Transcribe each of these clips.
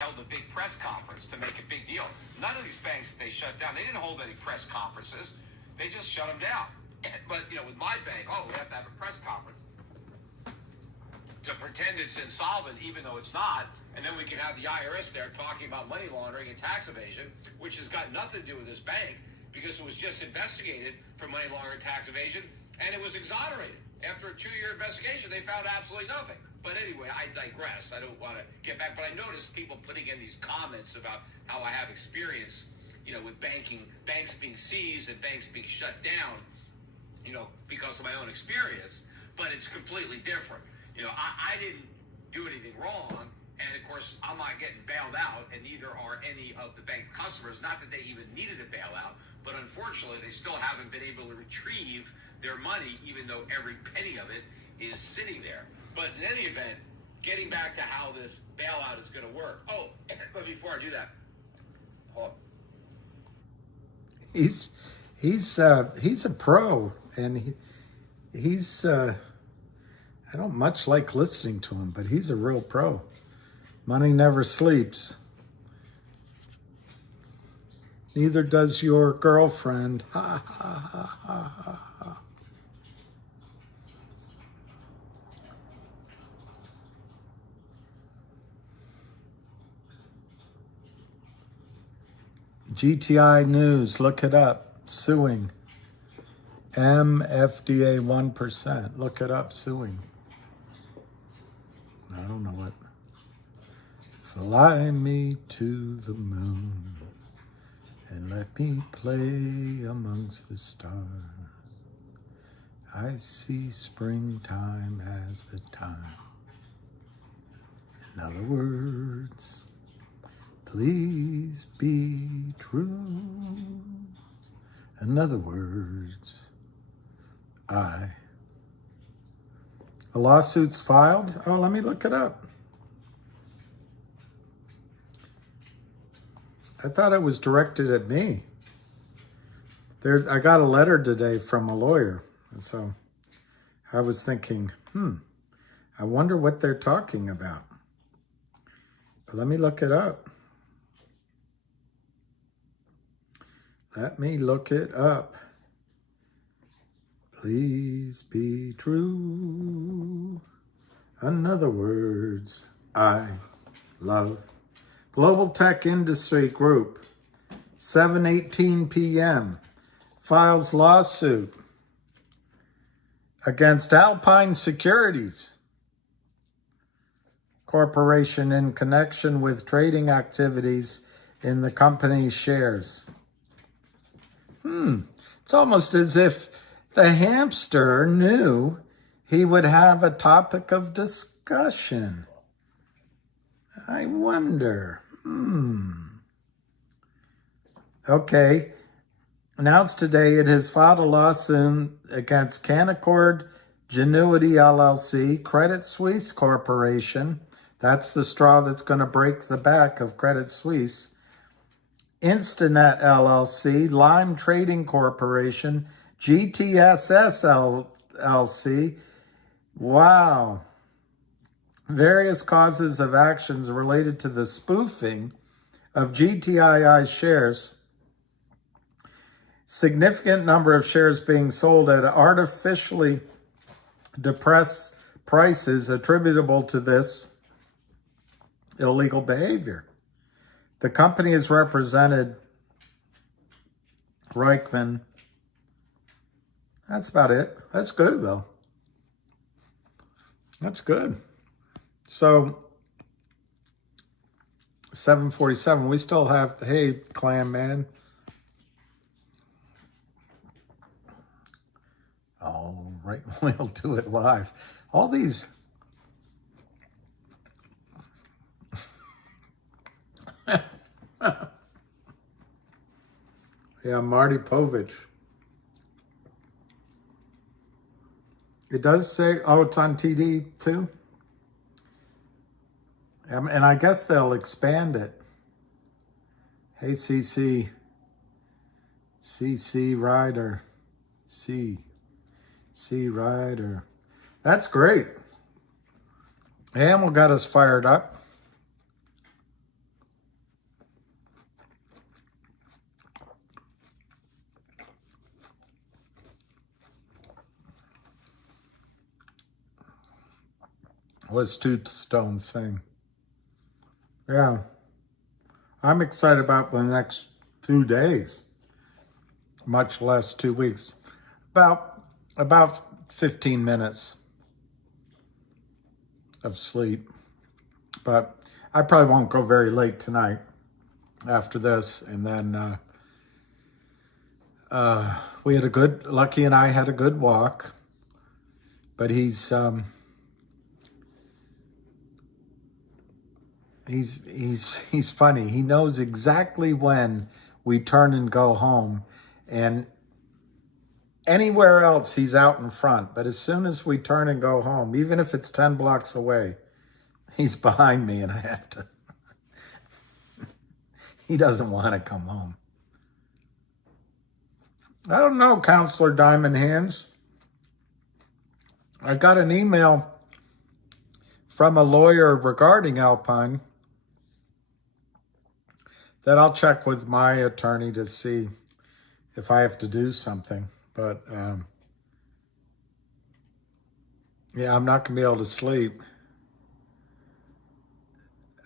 held a big press conference to make a big deal. None of these banks that they shut down, they didn't hold any press conferences. They just shut them down. But, with my bank, we have to have a press conference to pretend it's insolvent, even though it's not. And then we can have the IRS there talking about money laundering and tax evasion, which has got nothing to do with this bank because it was just investigated for money laundering and tax evasion, and it was exonerated. After a 2-year investigation, they found absolutely nothing. But anyway, I digress. I don't want to get back. But I noticed people putting in these comments about how I have experience, with banks being seized and banks being shut down, because of my own experience. But it's completely different. I didn't do anything wrong. And, of course, I'm not getting bailed out, and neither are any of the bank customers. Not that they even needed a bailout, but unfortunately, they still haven't been able to retrieve their money, even though every penny of it is sitting there. But in any event, getting back to how this bailout is going to work. Oh, but before I do that, hold on. He's a pro, and he's I don't much like listening to him, but he's a real pro. Money never sleeps. Neither does your girlfriend. Ha, ha, ha, ha, ha, ha. GTI News, look it up. Suing. MFDA 1%. Look it up, suing. I don't know what. Fly me to the moon and let me play amongst the stars. I see springtime as the time. In other words, please be true. In other words, a lawsuit's filed. Oh, let me look it up. I thought it was directed at me. I got a letter today from a lawyer. So I was thinking, I wonder what they're talking about. But let me look it up. Let me look it up. Please be true. In other words, I love Global Tech Industry Group, 7:18 p.m., files lawsuit against Alpine Securities Corporation in connection with trading activities in the company's shares. It's almost as if the hamster knew he would have a topic of discussion. I wonder. Okay. Announced today it has filed a lawsuit against Canaccord Genuity LLC, Credit Suisse Corporation. That's the straw that's going to break the back of Credit Suisse. Instanet LLC, Lime Trading Corporation, GTSS LLC. Wow. Various causes of actions related to the spoofing of GTII shares. Significant number of shares being sold at artificially depressed prices attributable to this illegal behavior. The company has represented Reichman. That's about it. That's good, though. That's good. So, 7:47. We still have, hey, Clam Man. All right, we'll do it live. All these. Yeah, Marty Povich. It does say, it's on TD too. And I guess they'll expand it. Hey, CC Ryder. C Ryder. That's great. Hamill got us fired up. What does Two Stone saying? Yeah. I'm excited about the next 2 days, much less 2 weeks. About 15 minutes of sleep. But I probably won't go very late tonight after this. And then Lucky and I had a good walk. But he's funny. He knows exactly when we turn and go home. And anywhere else, he's out in front. But as soon as we turn and go home, even if it's 10 blocks away, he's behind me and I have to. He doesn't want to come home. I don't know, Counselor Diamond Hands. I got an email from a lawyer regarding Alpine that I'll check with my attorney to see if I have to do something. But yeah, I'm not going to be able to sleep.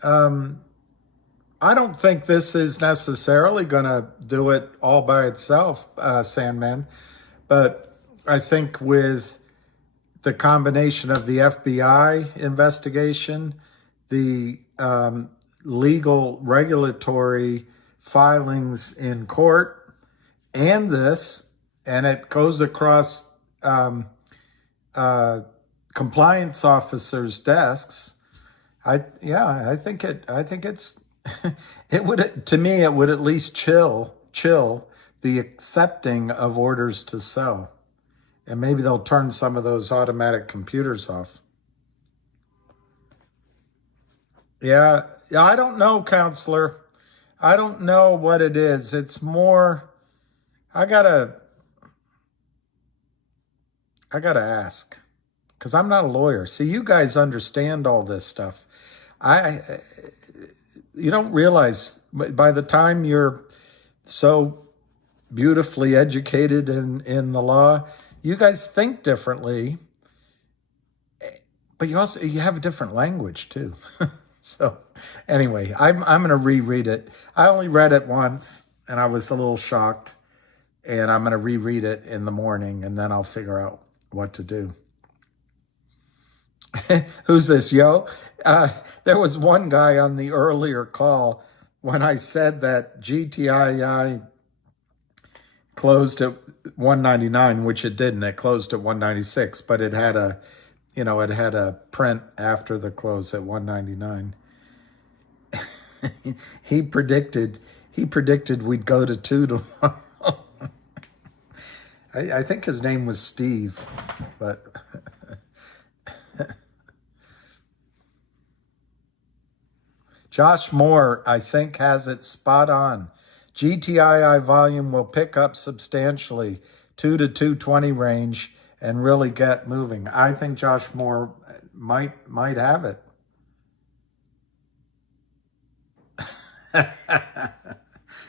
I don't think this is necessarily going to do it all by itself, Sandman. But I think with the combination of the FBI investigation, the legal regulatory filings in court, and this, and it goes across compliance officers' desks. I think it's it would, to me, it would at least chill the accepting of orders to sell. And maybe they'll turn some of those automatic computers off. Yeah, I don't know, Counselor. I don't know what it is. It's more, I gotta ask, because I'm not a lawyer. See, you guys understand all this stuff. You don't realize by the time you're so beautifully educated in the law, you guys think differently, but you have a different language too. So anyway, I'm going to reread it. I only read it once and I was a little shocked, and I'm going to reread it in the morning and then I'll figure out what to do. Who's this, yo? There was one guy on the earlier call when I said that GTII closed at 199, which it didn't. It closed at 196, but it had a print after the close at 199. He predicted we'd go to 2 tomorrow. I think his name was Steve, but Josh Moore, I think, has it spot on. GTII volume will pick up substantially, 2 to 220 range, and really get moving. I think Josh Moore might have it.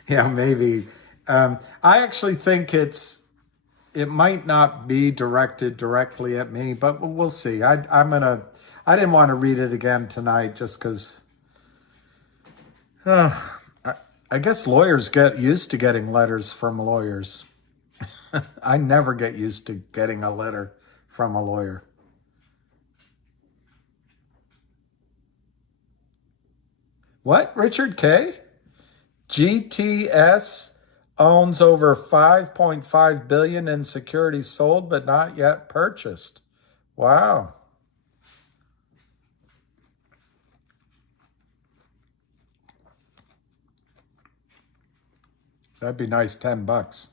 Yeah, maybe. I actually think it might not be directed directly at me, but we'll see. I didn't want to read it again tonight just because. I guess lawyers get used to getting letters from lawyers. I never get used to getting a letter from a lawyer. What, Richard K? GTS owns over 5.5 billion in securities sold but not yet purchased. Wow. That'd be nice, $10.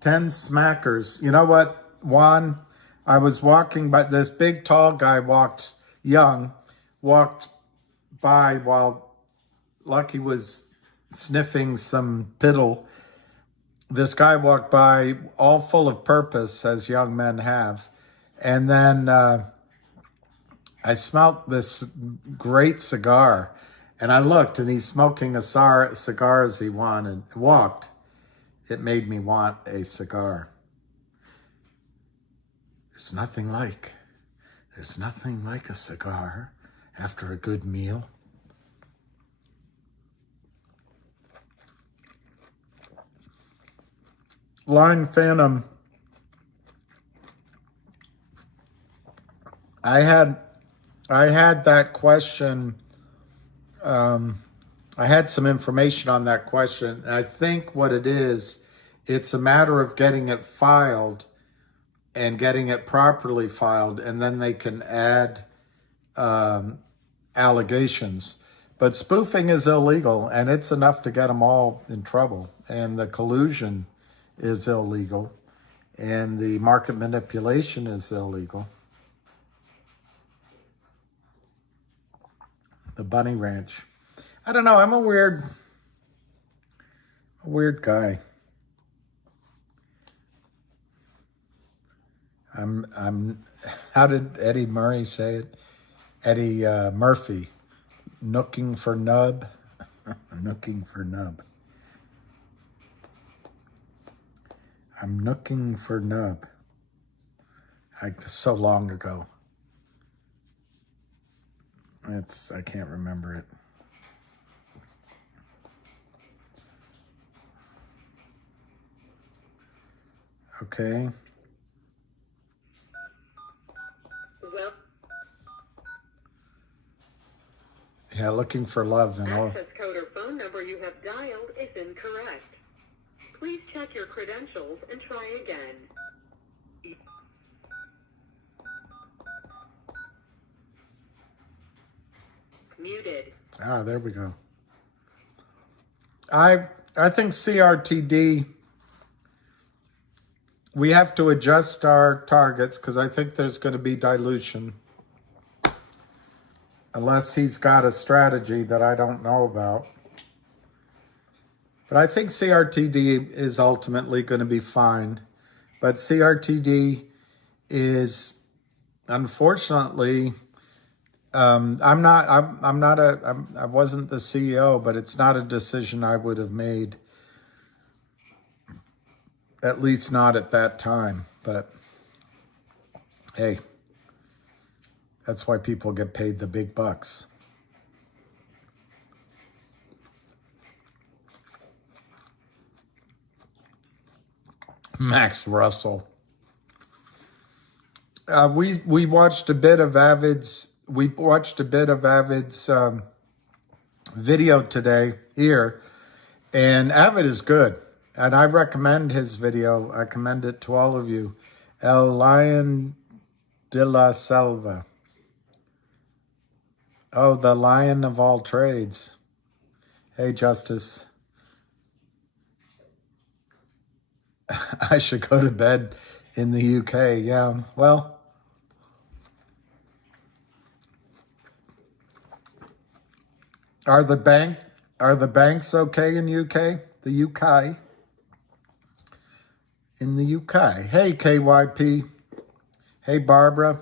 10 smackers. You know what, Juan? I was walking by, this big tall guy walked by while Lucky was sniffing some piddle. This guy walked by all full of purpose, as young men have. And then I smelt this great cigar. And I looked, and he's smoking a cigar as he walked. It made me want a cigar. There's nothing like There's nothing like a cigar after a good meal. Line Phantom. I had that question. I had some information on that question. And I think what it is, it's a matter of getting it filed and getting it properly filed, and then they can add allegations. But spoofing is illegal, and it's enough to get them all in trouble. And the collusion is illegal, and the market manipulation is illegal. The Bunny Ranch. I don't know. I'm a weird guy. I'm. How did Eddie Murray say it? Eddie Murphy, nooking for nub, nooking for nub. I'm nooking for nub. So long ago. I can't remember it. Okay. Well, yeah, looking for love and all. access code or phone number you have dialed is incorrect. Please check your credentials and try again. Muted. Ah, there we go. I think CRTD, we have to adjust our targets because I think there's going to be dilution. Unless he's got a strategy that I don't know about. But I think CRTD is ultimately going to be fine. But CRTD is, unfortunately, I wasn't the CEO, but it's not a decision I would have made. At least not at that time. But hey, that's why people get paid the big bucks. Max Russell. We watched a bit of Avid's. We watched a bit of Avid's video today here, and Avid is good, and I recommend his video. I commend it to all of you. El Lion de la Selva. Oh, the Lion of all trades. Hey, Justice. I should go to bed in the UK. Yeah, well, are the banks okay in UK? The UK? In the UK. Hey, KYP. Hey, Barbara.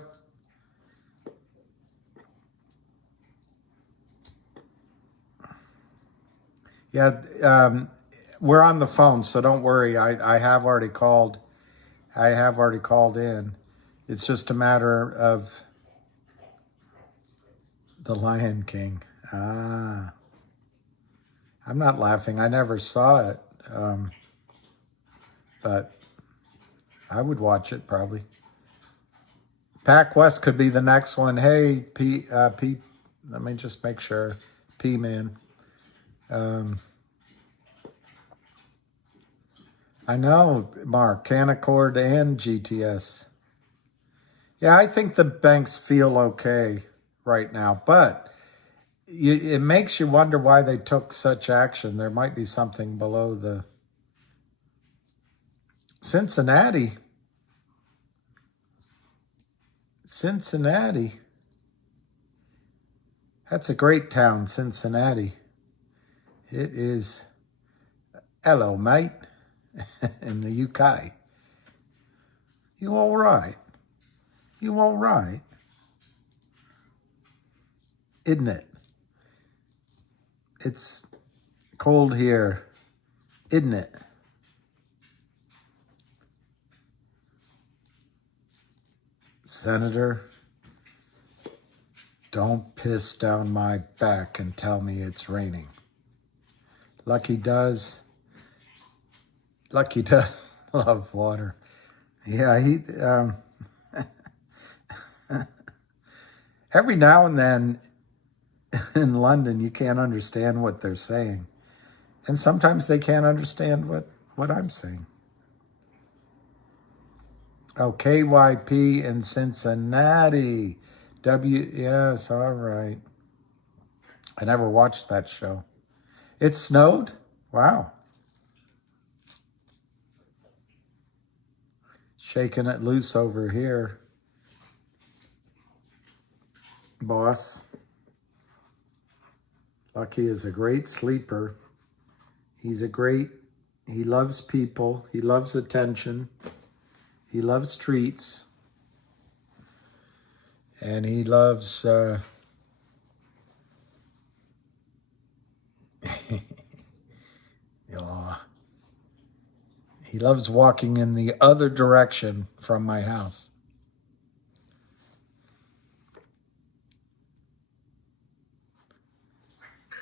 Yeah, we're on the phone, so don't worry. I have already called. I have already called in. It's just a matter of the Lion King. Ah. I'm not laughing. I never saw it. But I would watch it probably. Pac West could be the next one. Hey, P, let me just make sure. P-Man. I know, Mark, Canaccord and GTS. Yeah, I think the banks feel okay right now, but it makes you wonder why they took such action. There might be something below the... Cincinnati. That's a great town, Cincinnati. It is. Hello, mate. In the UK. You all right? You all right? Isn't it? It's cold here, isn't it? Senator, Don't piss down my back and tell me it's raining. Lucky does love water. Yeah, every now and then in London, you can't understand what they're saying. And sometimes they can't understand what I'm saying. Oh, KYP in Cincinnati. Yes, all right. I never watched that show. It snowed? Wow. Shaking it loose over here. Boss. Lucky is a great sleeper. He loves people. He loves attention. He loves treats. And he loves, he loves walking in the other direction from my house.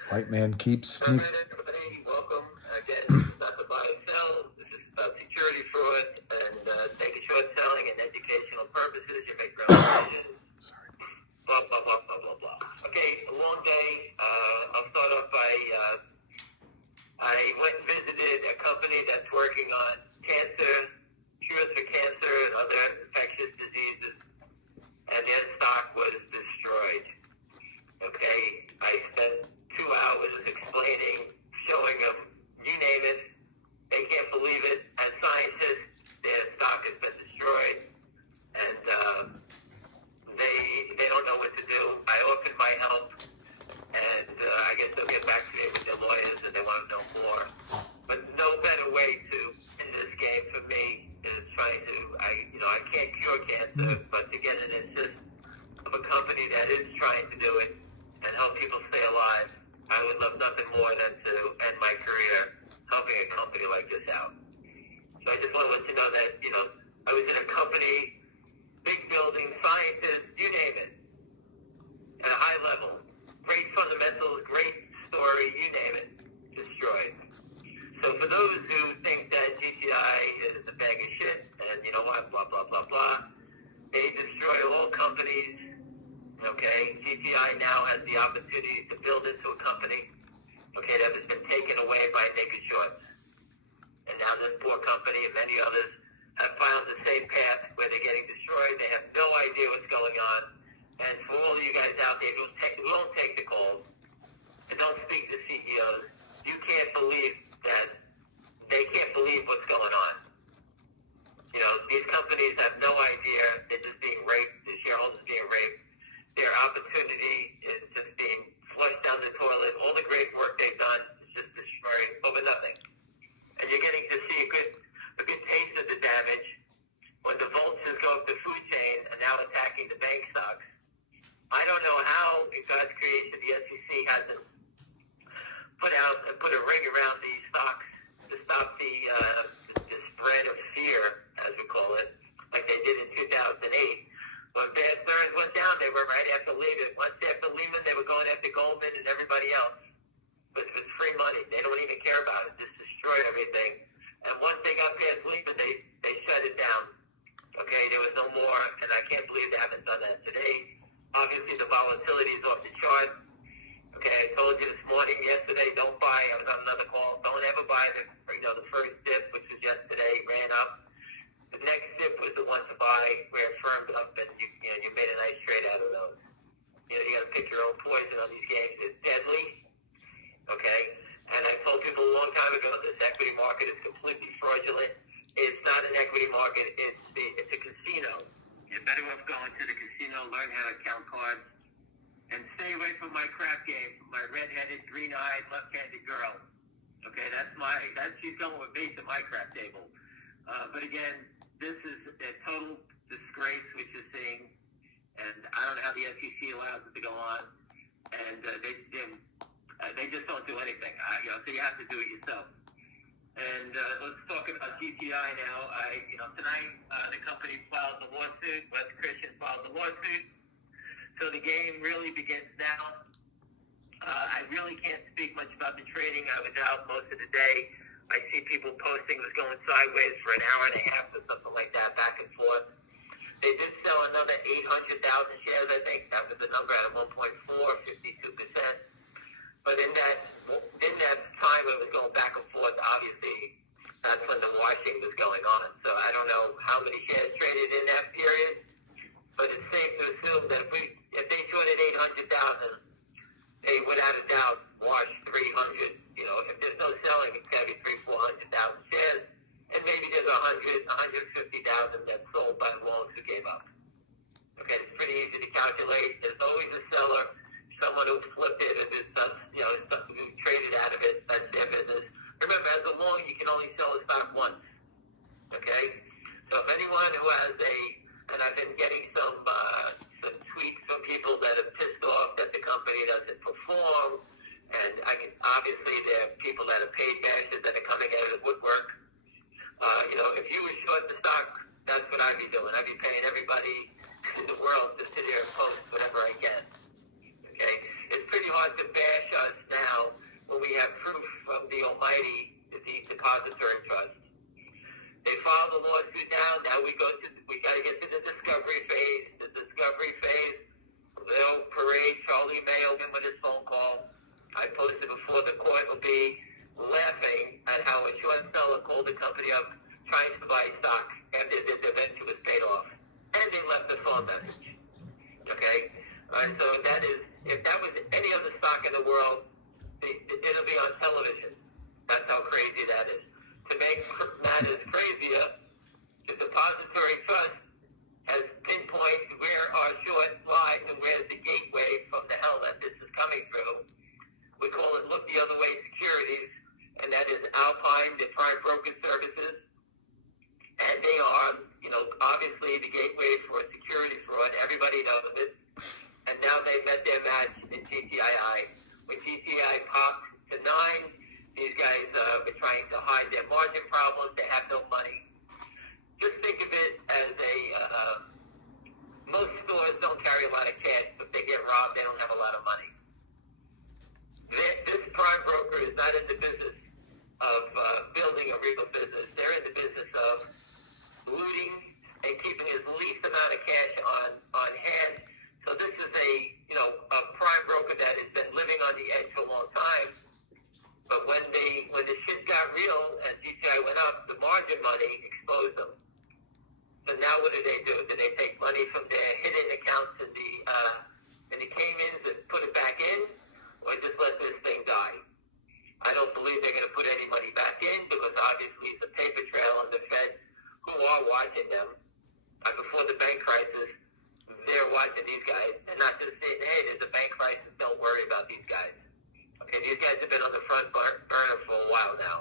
White man keeps sneaking. Everybody, welcome. Again, not to buy and sell. This is about security fraud and taking short selling and educational purposes. You make your own decisions. Blah, blah, blah, blah, blah, blah. Okay, a long day. I'll start off by, I went and visited a company that's working on cancer, cures for cancer and other infectious diseases, and their stock was destroyed. Okay, I spent 2 hours explaining, showing them, you name it, they can't believe it. As scientists, their stock has been destroyed, and they don't know what to do. I offered my help, and I guess they'll get back to me with their lawyers, and they want to know more. But no better way to end this game for me is trying to, I can't cure cancer, but to get an assist of a company that is trying to do it and help people stay alive, I would love nothing more than to end my career helping a company like this out. So I just want to let you know that, I was in a company, big building, scientists, you name it, at a high level. Great fundamentals, great story, you name it, destroyed. So for those who think that GTI is a bag of shit, and you know what, blah, blah, blah, blah, they destroy all companies. Okay, GTI now has the opportunity to build into a company, okay, that has been taken away by naked shorts. And now this poor company and many others have found the same path where they're getting destroyed. They have no idea what's going on. And for all of you guys out there who don't take the calls and don't speak to CEOs, you can't believe that they can't believe what's going on. These companies have no idea. They're just being raped. The shareholders being raped. Their opportunity is just being flushed down the toilet. All the great work they've done is just destroyed over nothing. And you're getting to see a good taste of the damage when the vultures go up the food chain and now attacking the bank stocks. I don't know how, in God's creation, the SEC hasn't put a ring around these stocks to stop the spread of fear, as we call it, like they did in 2008. When Bear Stearns went down, they were right after Lehman. Once after Lehman, they were going after Goldman and everybody else. But it was free money. They don't even care about it. Just destroyed everything. And once they got past Lehman, they shut it down. Okay, there was no more, and I can't believe they haven't done that today. Obviously, the volatility is off the chart. Okay, I told you this morning, yesterday, don't buy. I was on another call. Don't ever buy the first dip, which was yesterday, ran up. The next dip was the one to buy where it firmed up, and you made a nice trade out of those. You got to pick your own poison on these games. It's deadly. Okay, and I told people a long time ago this equity market is completely fraudulent. It's not an equity market. It's a casino. You're better off going to the casino, learn how to count cards, and stay away from my crap game, my red-headed, green-eyed, left-handed girl. Okay, she's going with me to my crap table. But again, this is a total disgrace what you're seeing, and I don't know how the SEC allows it to go on, and they just don't do anything. So you have to do it yourself. And let's talk about GTI now. Tonight the company filed the lawsuit. West Christian filed the lawsuit So the game really begins now. I really can't speak much about the trading. I was out most of the day. I see people posting it was going sideways for an hour and a half or something like that, back and forth. They did sell another 800,000 shares, I think. That was the number at 1.4, 52%. But in that time when it was going back and forth, obviously, that's when the washing was going on. So I don't know how many shares traded in that period, but it's safe to assume that if they shorted 800,000, they without a doubt wash 300. You know, if there's no selling, it's got to be 300,000, 400,000 shares, and maybe there's 150,000 that's sold by the ones who gave up. Okay, it's pretty easy to calculate. There's always a seller, someone who flipped it, and who traded out of it. That's their business. Remember, as a long, you can only sell a stock once. Okay, so if anyone who has and I've been getting some tweets from people that are pissed off that the company doesn't perform, and obviously there are people that are paid bashers that are coming out of the woodwork. If you were short the stock, that's what I'd be doing. I'd be paying everybody in the world to sit here and post whatever I get. Okay? It's pretty hard to bash us now when we have proof from the almighty, the depository trust. They filed the lawsuit now. Now we got to get to the discovery phase. The discovery phase, they'll parade Charlie Mayo in with his phone call. I posted before, the court will be laughing at how a short seller called the company up trying to buy stock after the venture was paid off. And they left a phone message. Okay? All right, so that is, if that was any other stock in the world, it'll be on television. That's how crazy that is. To make matters crazier, the depository trust has pinpointed where our short lies and where's the gateway from the hell that this is coming through. We call it Look the Other Way Securities, and that is Alpine, the prime brokerage services. And they are, obviously the gateway for securities fraud. Everybody knows it. And now they've met their match in GTII. When GTII popped to 9, these guys were trying to hide their margin problems. They have no money. Just think of it as most stores don't carry a lot of cash. If they get robbed, they don't have a lot of money. This prime broker is not in the business of building a real business. They're in the business of looting and keeping as least amount of cash on hand. So this is a prime broker that has been living on the edge for a long time. But when the shit got real and GTI went up, the margin money exposed them. So now what do? Do they take money from their hidden accounts in the Caymans and put it back in, or just let this thing die? I don't believe they're going to put any money back in because obviously it's a paper trail on the Fed who are watching them. Before the bank crisis, they're watching these guys and not just saying, hey, there's a bank crisis, don't worry about these guys. Okay, these guys have been on the front burner for a while now.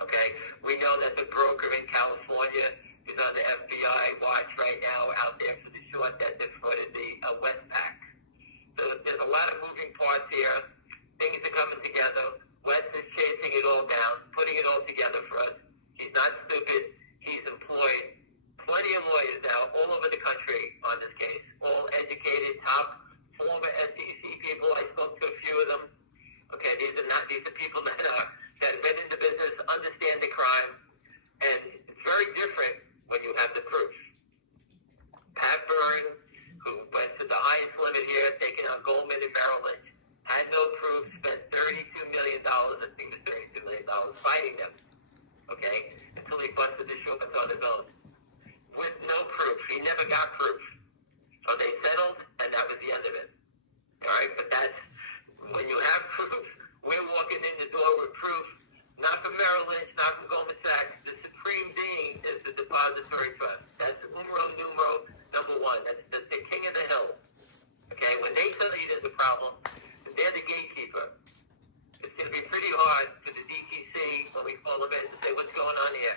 Okay, we know that the broker in California is on the FBI watch right now out there for the short that defrauded the Westpac. So there's a lot of moving parts here. Things are coming together. West is chasing it all down, putting it all together for us. He's not stupid. He's employed plenty of lawyers now all over the country on this case. All educated, top former SEC people. I spoke to a few of them. Okay, these are people that have been in the business, understand the crime, and it's very different when you have the proof. Pat Byrne, who went to the highest limit here, taking on Goldman and Merrill Lynch, had no proof, spent $32 million, I think it was $32 million, fighting them, okay, until he busted the shorts on the bills. With no proof. He never got proof. So they settled, and that was the end of it. All right, but that's, when you have proof, we're walking in the door with proof, not from Merrill Lynch, not from Goldman Sachs. The supreme being is the depository trust. That's numero number one. That's the king of the hill. Okay, when they tell you there's a problem, they're the gatekeeper. It's going to be pretty hard for the DTC when we call them in to say, what's going on here?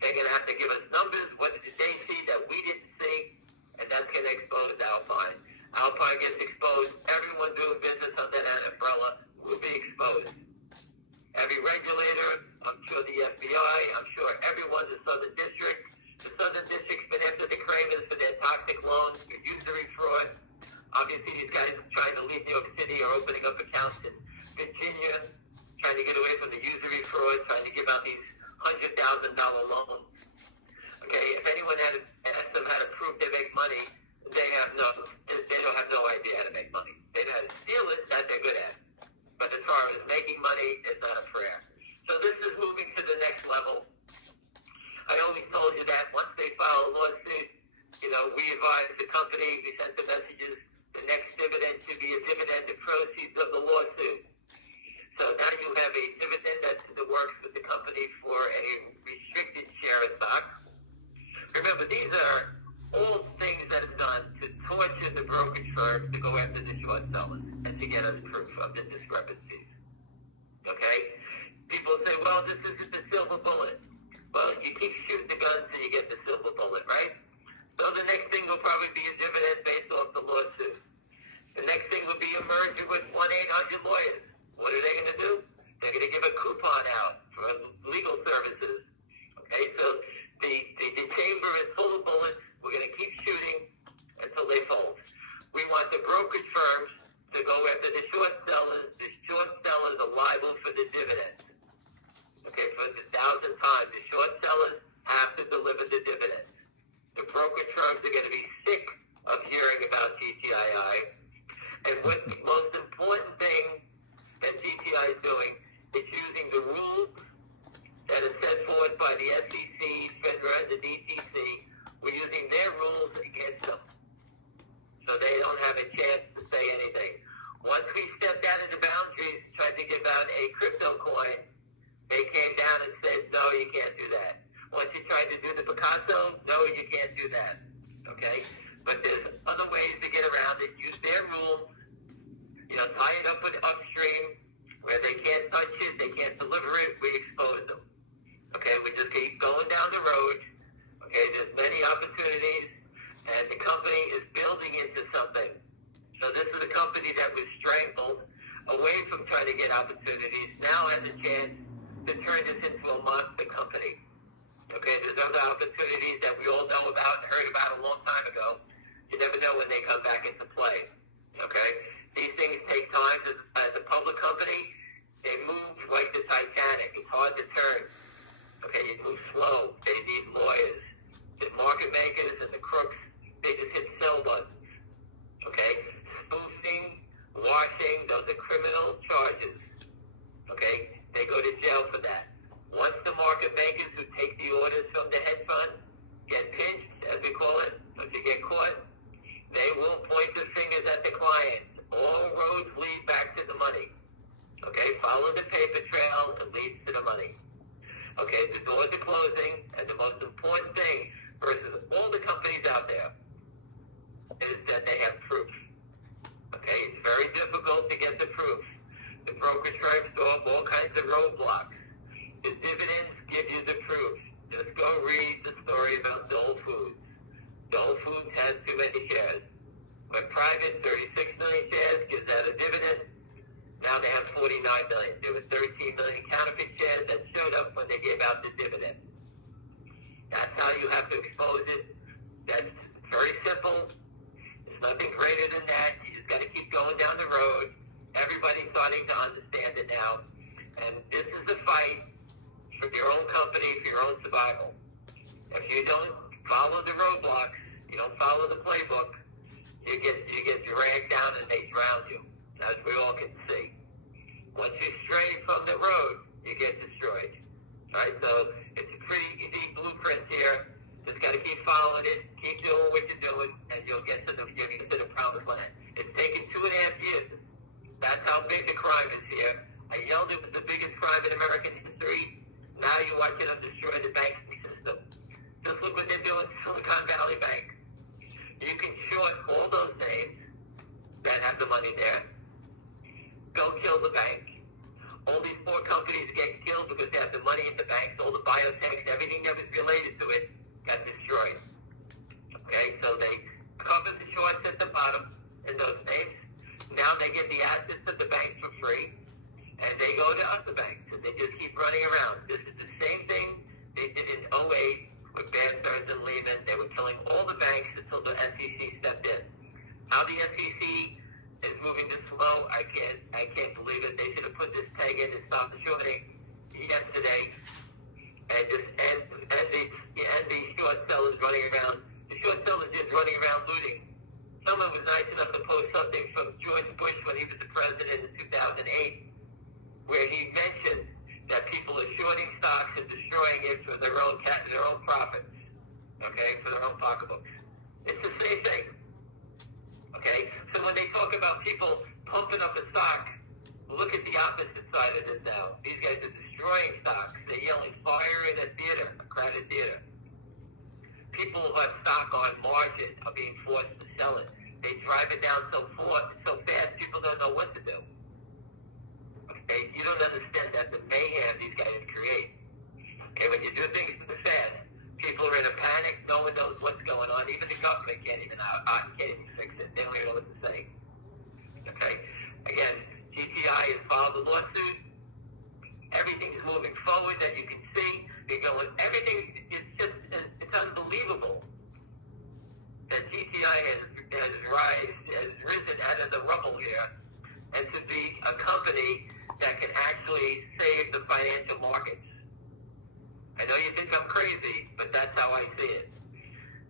They're going to have to give us numbers. What did they see that we didn't see? And that's going to expose Alpine. Alpine gets exposed. Everyone doing business under that umbrella will be exposed. Every regulator, I'm sure the FBI, I'm sure everyone, the Southern District. The Southern District's been after the Kramers for their toxic loans, for usury fraud. Germany are opening up accounts in Virginia, trying to get away from the usury fraud, trying to give out these $100,000 loans. Okay, if anyone had asked them how to prove they make money, they don't have no idea how to make money. They know how to steal it, that they're good at. But as far as making money, it's not a prayer. So this is moving to the next level. I only told you that once they file a lawsuit, we advise the company, we sent the messages, the next dividend should be a dividend of proceeds of the lawsuit. So now you have a dividend that's in the works with the company for a restricted share of stock. Remember, these are all things that are done to torture the brokerage firms to go after the short sellers and to get us proof of the discrepancies. Okay? People say, well, this isn't the silver bullet. Well, you keep shooting the guns and you get the silver bullet, right? So the next thing will probably be a dividend based off the lawsuit. The next thing will be a merger with 1-800 lawyers. What are they going to do? They're going to give a coupon out for legal services. Okay, so the chamber is full of bullets. We're going to keep shooting until they fold. We want the brokerage firms to go after the short sellers. The short sellers are liable for the dividends. Okay, for the 1,000 times. The short sellers have to deliver the dividends. The brokerage firms are going to be sick of hearing about GTII. And what the most important thing that GTI is doing is using the rules that are set forth by the SEC, FINRA, and the DTC. We're using their rules against them. So they don't have a chance to say anything. Once we stepped out of the boundaries, tried to give out a crypto coin, they came down and said, no, you can't do that. Once you tried to do the Picasso, no, you can't do that. Okay? But there's other ways to get around it. Use their rules. Tie it up with upstream where they can't touch it, they can't deliver it, we expose them. Okay? We just keep going down the road. Okay? There's many opportunities, and the company is building into something. So this is a company that was strangled away from trying to get opportunities, now has a chance to turn this into a monster company. Okay, there's other opportunities that we all know about and heard about a long time ago. You never know when they come back into play. Okay, these things take time. As a public company, they move like the Titanic. It's hard to turn. Okay, you move slow. They need lawyers. The market makers and the crooks, they just hit sell buttons. Okay, spoofing, washing, those are criminal charges. Okay, they go to jail for that. Once the market makers who take the orders from the hedge fund get pinched, as we call it, if you get caught, they will point the fingers at the client. All roads lead back to the money. Okay, follow the paper trail, it leads to the money. Okay, the doors are closing, and the most important thing versus all the companies out there is that they have proof. Okay, it's very difficult to get the proof. The brokerage firms throw up all kinds of roadblocks. The dividends give you the proof. Just go read the story about Dole Foods. Dole Foods has too many shares. When private, 36 million shares gives out a dividend. Now they have 49 million. There were 13 million counterfeit shares that showed up when they gave out the dividend. That's how you have to expose it. That's very simple. There's nothing greater than that. You just got to keep going down the road. Everybody's starting to understand it now. And this is the fight for your own company, for your own survival. If you don't follow the roadblocks, you don't follow the playbook, you get dragged down and they drown you, as we all can see. Once you stray from the road, you get destroyed. Right? So it's a pretty easy blueprint here. Just got to keep following it, keep doing what you're doing, and you'll get to the promised land. It's taken 2.5 years. That's how big the crime is here. I yelled it was the biggest crime in American history. Now you're watching them destroy the banking system. Just look what they're doing to Silicon Valley Bank. You can short all those names that have the money there. Go kill the bank. All these poor companies get killed because they have the money in the banks. All the biotechs, everything that was related to it got destroyed. Okay, so they cover the shorts at the bottom in those names. Now they get the assets of the banks for free. And they go to other banks, and they just keep running around. This is the same thing they did in 2008 with Bear Stearns and Lehman. They were killing all the banks until the SEC stepped in. How the SEC is moving this slow. I can't believe it. They should have put this peg in and stopped the shorting yesterday, and the short sellers running around. The short sellers just running around looting. Someone was nice enough to post something from George Bush when he was the president in 2008, where he mentioned that people are shorting stocks and destroying it for their own profits. Okay, for their own pocketbooks. It's the same thing. Okay, so when they talk about people pumping up a stock, look at the opposite side of this now. These guys are destroying stocks. They're yelling fire in a theater, a crowded theater. People who have stock on margin are being forced to sell it. They drive it down so fast, people don't know what to do. Okay, you don't understand that the mayhem these guys create. Okay, when you do things too fast, people are in a panic. No one knows what's going on. Even the government can't even fix it. They don't even know what to say. Okay, again, GTI has filed a lawsuit. Everything's moving forward that you can see. They're going. Everything is just. It's unbelievable that GTI has risen out of the rubble here, and to be a company that can actually save the financial markets. I know you think I'm crazy, but that's how I see it.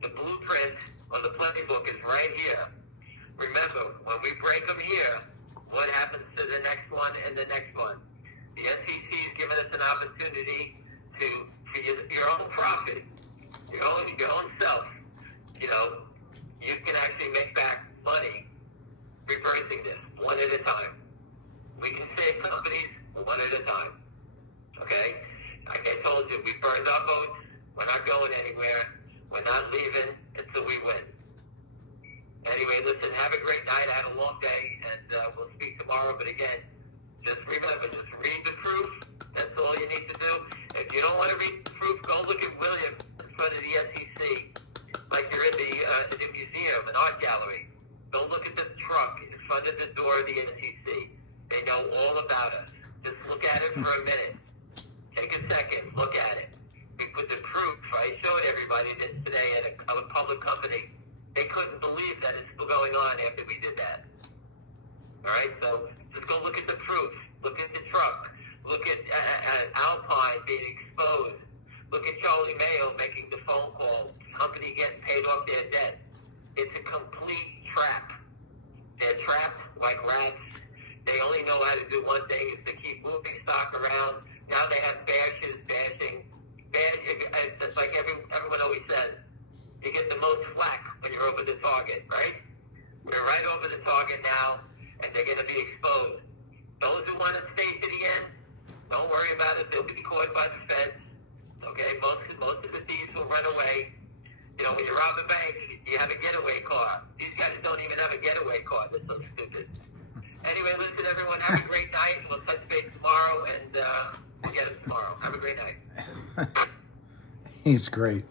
The blueprint or the playbook is right here. Remember, when we break them here, what happens to the next one and the next one? The SEC has given us an opportunity to your own profit, your own self. You know, you can actually make back money reversing this one at a time. We can save companies one at a time. Okay? Like I told you, we burned our boats. We're not going anywhere. We're not leaving until we win. Anyway, listen, have a great night. I had a long day, and we'll speak tomorrow. But again, just remember, just read the proof. That's all you need to do. If you don't want to read the proof, go look at William in front of the SEC, like you're in the museum, an art gallery. Go look at the truck in front of the door of the SEC. They know all about us. Just look at it for a minute. Take a second. Look at it. We put the proof. I showed everybody this today at a public company. They couldn't believe that it's still going on after we did that. All right? So just go look at the proof. Look at the truck. Look at Alpine being exposed. Look at Charlie Mayo making the phone call. Company getting paid off their debt. It's a complete trap. They're trapped like rats. They only know how to do one thing, is to keep moving stock around. Now they have bashing. It's like everyone always says, you get the most flack when you're over the target, right? We're right over the target now, and they're going to be exposed. Those who want to stay to the end, don't worry about it. They'll be caught by the feds. Okay, most of the thieves will run away. You know, when you rob a bank, you have a getaway car. These guys don't even have a getaway car. They're so stupid. Anyway, listen, everyone, have a great night. We'll touch base tomorrow, and we'll get it tomorrow. Have a great night. He's great.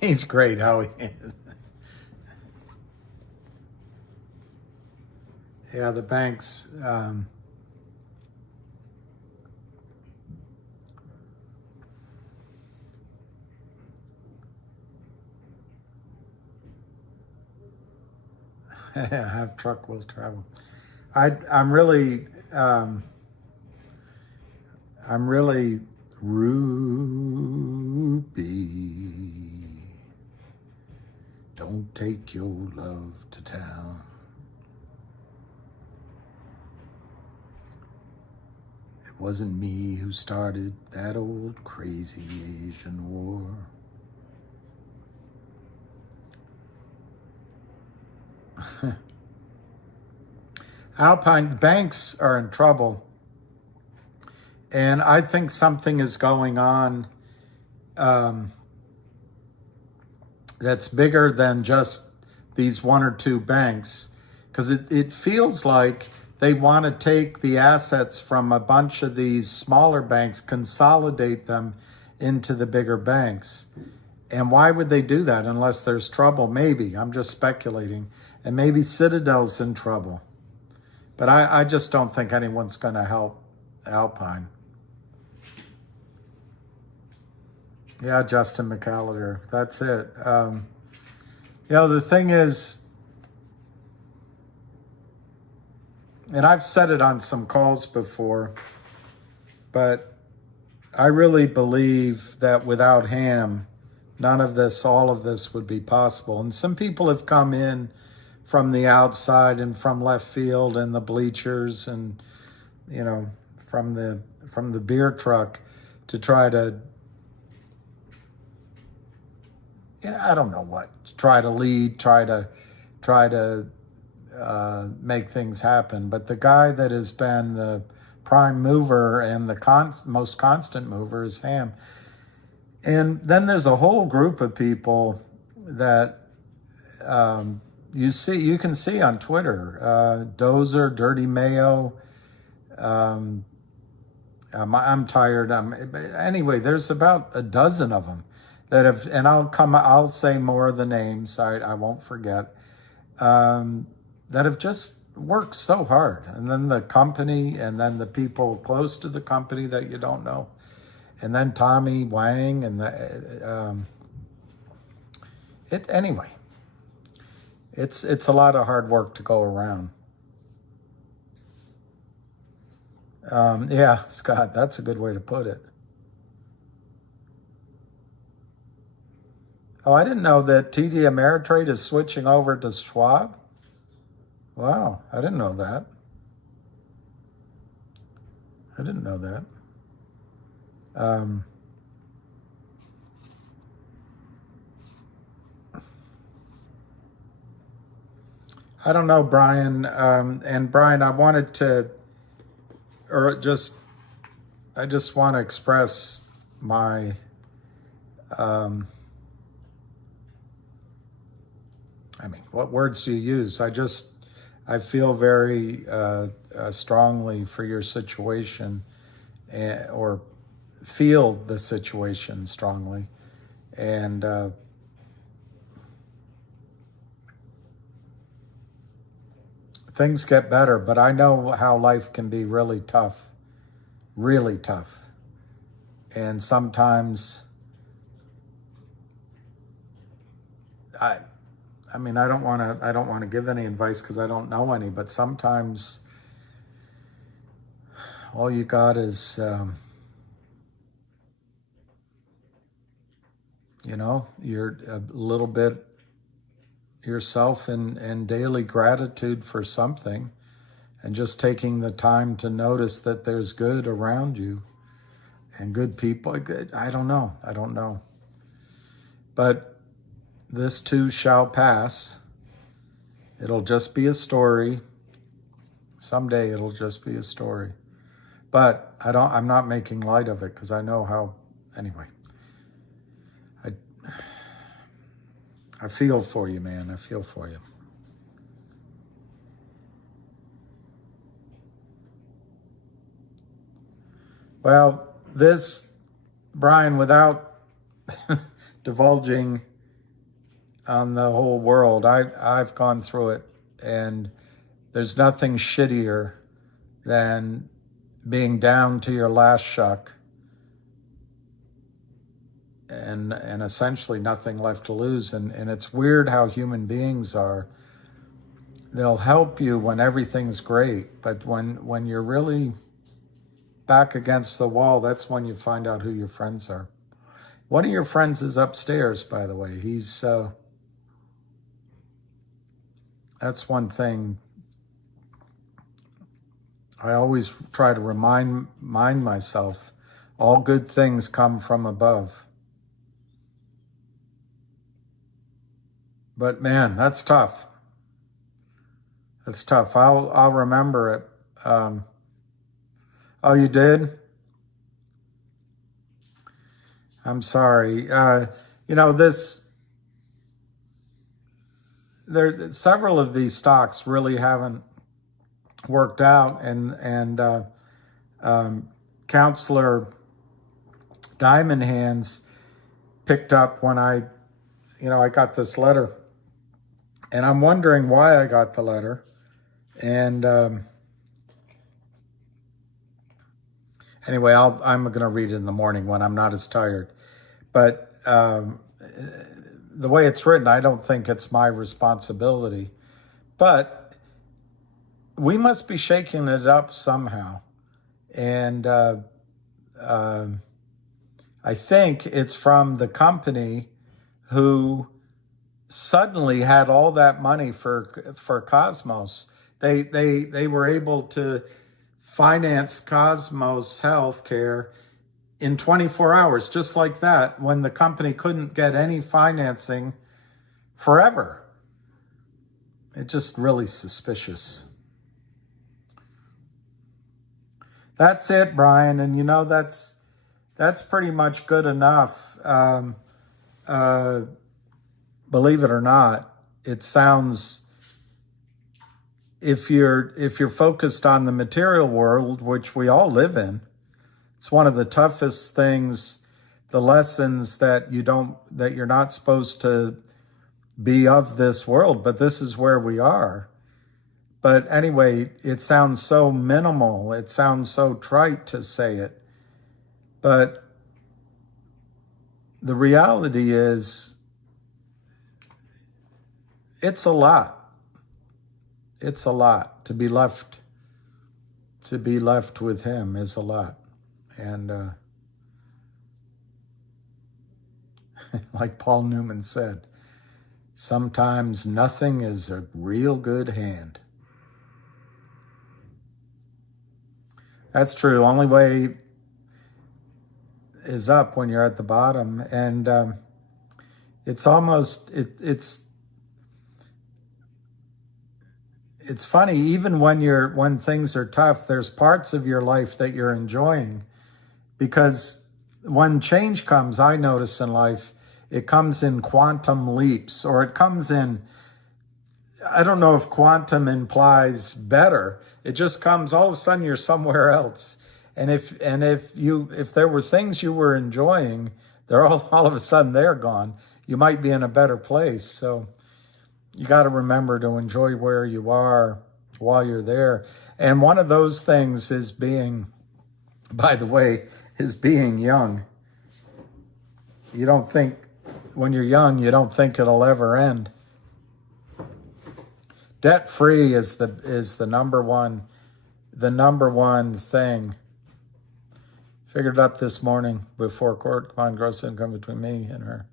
He's great how he is. Yeah, the banks... have truck will travel. I'm really Ruby. Don't take your love to town. It wasn't me who started that old crazy Asian war. Alpine banks are in trouble, and I think something is going on that's bigger than just these one or two banks, because it feels like they want to take the assets from a bunch of these smaller banks, consolidate them into the bigger banks. And why would they do that unless there's trouble? Maybe. I'm just speculating. And maybe Citadel's in trouble. But I just don't think anyone's going to help Alpine. Yeah, Justin McAllister. That's it. You know, the thing is, and I've said it on some calls before, but I really believe that without Ham, none of this, all of this would be possible. And some people have come in from the outside and from left field and the bleachers and, you know, from the beer truck to try to, I don't know what, try to lead, try to make things happen. But the guy that has been the prime mover and the most constant mover is Ham. And then there's a whole group of people that you can see on Twitter, Dozer, Dirty Mayo. I'm tired. Anyway, there's about a dozen of them that have, and I'll say more of the names. I won't forget, that have just worked so hard. And then the company, and then the people close to the company that you don't know. And then Tommy Wang and anyway, it's a lot of hard work to go around. Yeah, Scott, that's a good way to put it. Oh, I didn't know that TD Ameritrade is switching over to Schwab. Wow, I didn't know that. I didn't know that. I don't know, Brian. And Brian, I wanted to, I just want to express my, what words do you use? I feel very strongly for your situation, or feel the situation strongly. And things get better, but I know how life can be really tough. And sometimes I don't want to give any advice because I don't know any, but sometimes all you got is, you're a little bit yourself and daily gratitude for something, and just taking the time to notice that there's good around you and good people. I don't know. But this too shall pass. It'll just be a story. Someday it'll just be a story. But I'm not making light of it because I know how, anyway. I feel for you, man. I feel for you. Well, Brian, without divulging on the whole world, I've gone through it, and there's nothing shittier than being down to your last shuck and essentially nothing left to lose. And it's weird how human beings are. They'll help you when everything's great, but when you're really back against the wall, that's when you find out who your friends are. One of your friends is upstairs, by the way. He's that's one thing I always try to remind myself. All good things come from above. But man, that's tough. That's tough. I'll remember it. Oh, you did? I'm sorry. Several of these stocks really haven't worked out, and Counselor Diamond Hands picked up when I got this letter, and I'm wondering why I got the letter. And anyway, I'm going to read it in the morning when I'm not as tired. But the way it's written, I don't think it's my responsibility. But we must be shaking it up somehow. And I think it's from the company who suddenly had all that money for Cosmos. They were able to finance Cosmos Healthcare in 24 hours, just like that, when the company couldn't get any financing forever. It's just really suspicious. That's it, Brian. And that's pretty much good enough. Believe it or not, it sounds, if you're focused on the material world, which we all live in, it's one of the toughest things, the lessons that you're not supposed to be of this world, but this is where we are. But anyway, it sounds so minimal. It sounds so trite to say it. But the reality is, it's a lot. It's a lot. To be left with him is a lot. And like Paul Newman said, sometimes nothing is a real good hand. That's true. Only way is up when you're at the bottom. And it's almost, it's funny, even when things are tough, there's parts of your life that you're enjoying, because when change comes, I notice in life, it comes in quantum leaps, or it comes in, I don't know if quantum implies better. It just comes, all of a sudden you're somewhere else. And if there were things you were enjoying, they're all of a sudden they're gone. You might be in a better place. So you got to remember to enjoy where you are while you're there. And one of those things is being young. You don't think, when you're young, you don't think it'll ever end. Debt free is the number one thing. Figured it up this morning before court. Come on, gross income between me and her.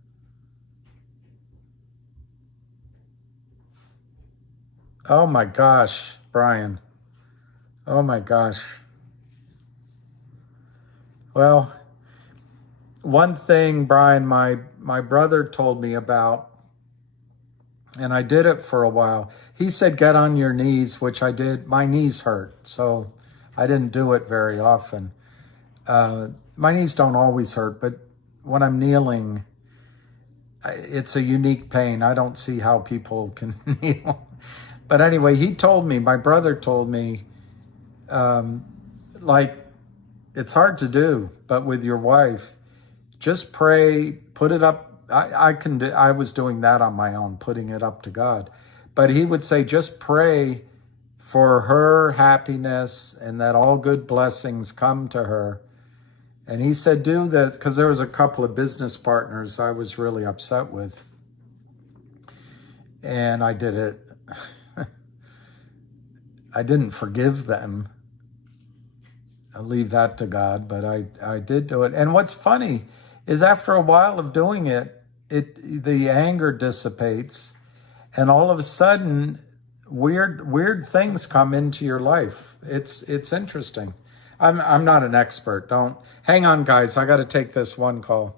Oh my gosh, Brian. Oh my gosh. Well, one thing, Brian, my brother told me about, and I did it for a while. He said, get on your knees, which I did. My knees hurt, so I didn't do it very often. My knees don't always hurt, but when I'm kneeling, it's a unique pain. I don't see how people can kneel. But anyway, my brother told me, like, it's hard to do, but with your wife, just pray, put it up. I was doing that on my own, putting it up to God. But he would say, just pray for her happiness and that all good blessings come to her. And he said, do this, because there was a couple of business partners I was really upset with. And I did it. I didn't forgive them. I'll leave that to God, but I did do it. And what's funny is after a while of doing it, the anger dissipates, and all of a sudden, weird things come into your life. It's interesting. I'm not an expert. Don't hang on, guys. I got to take this one call.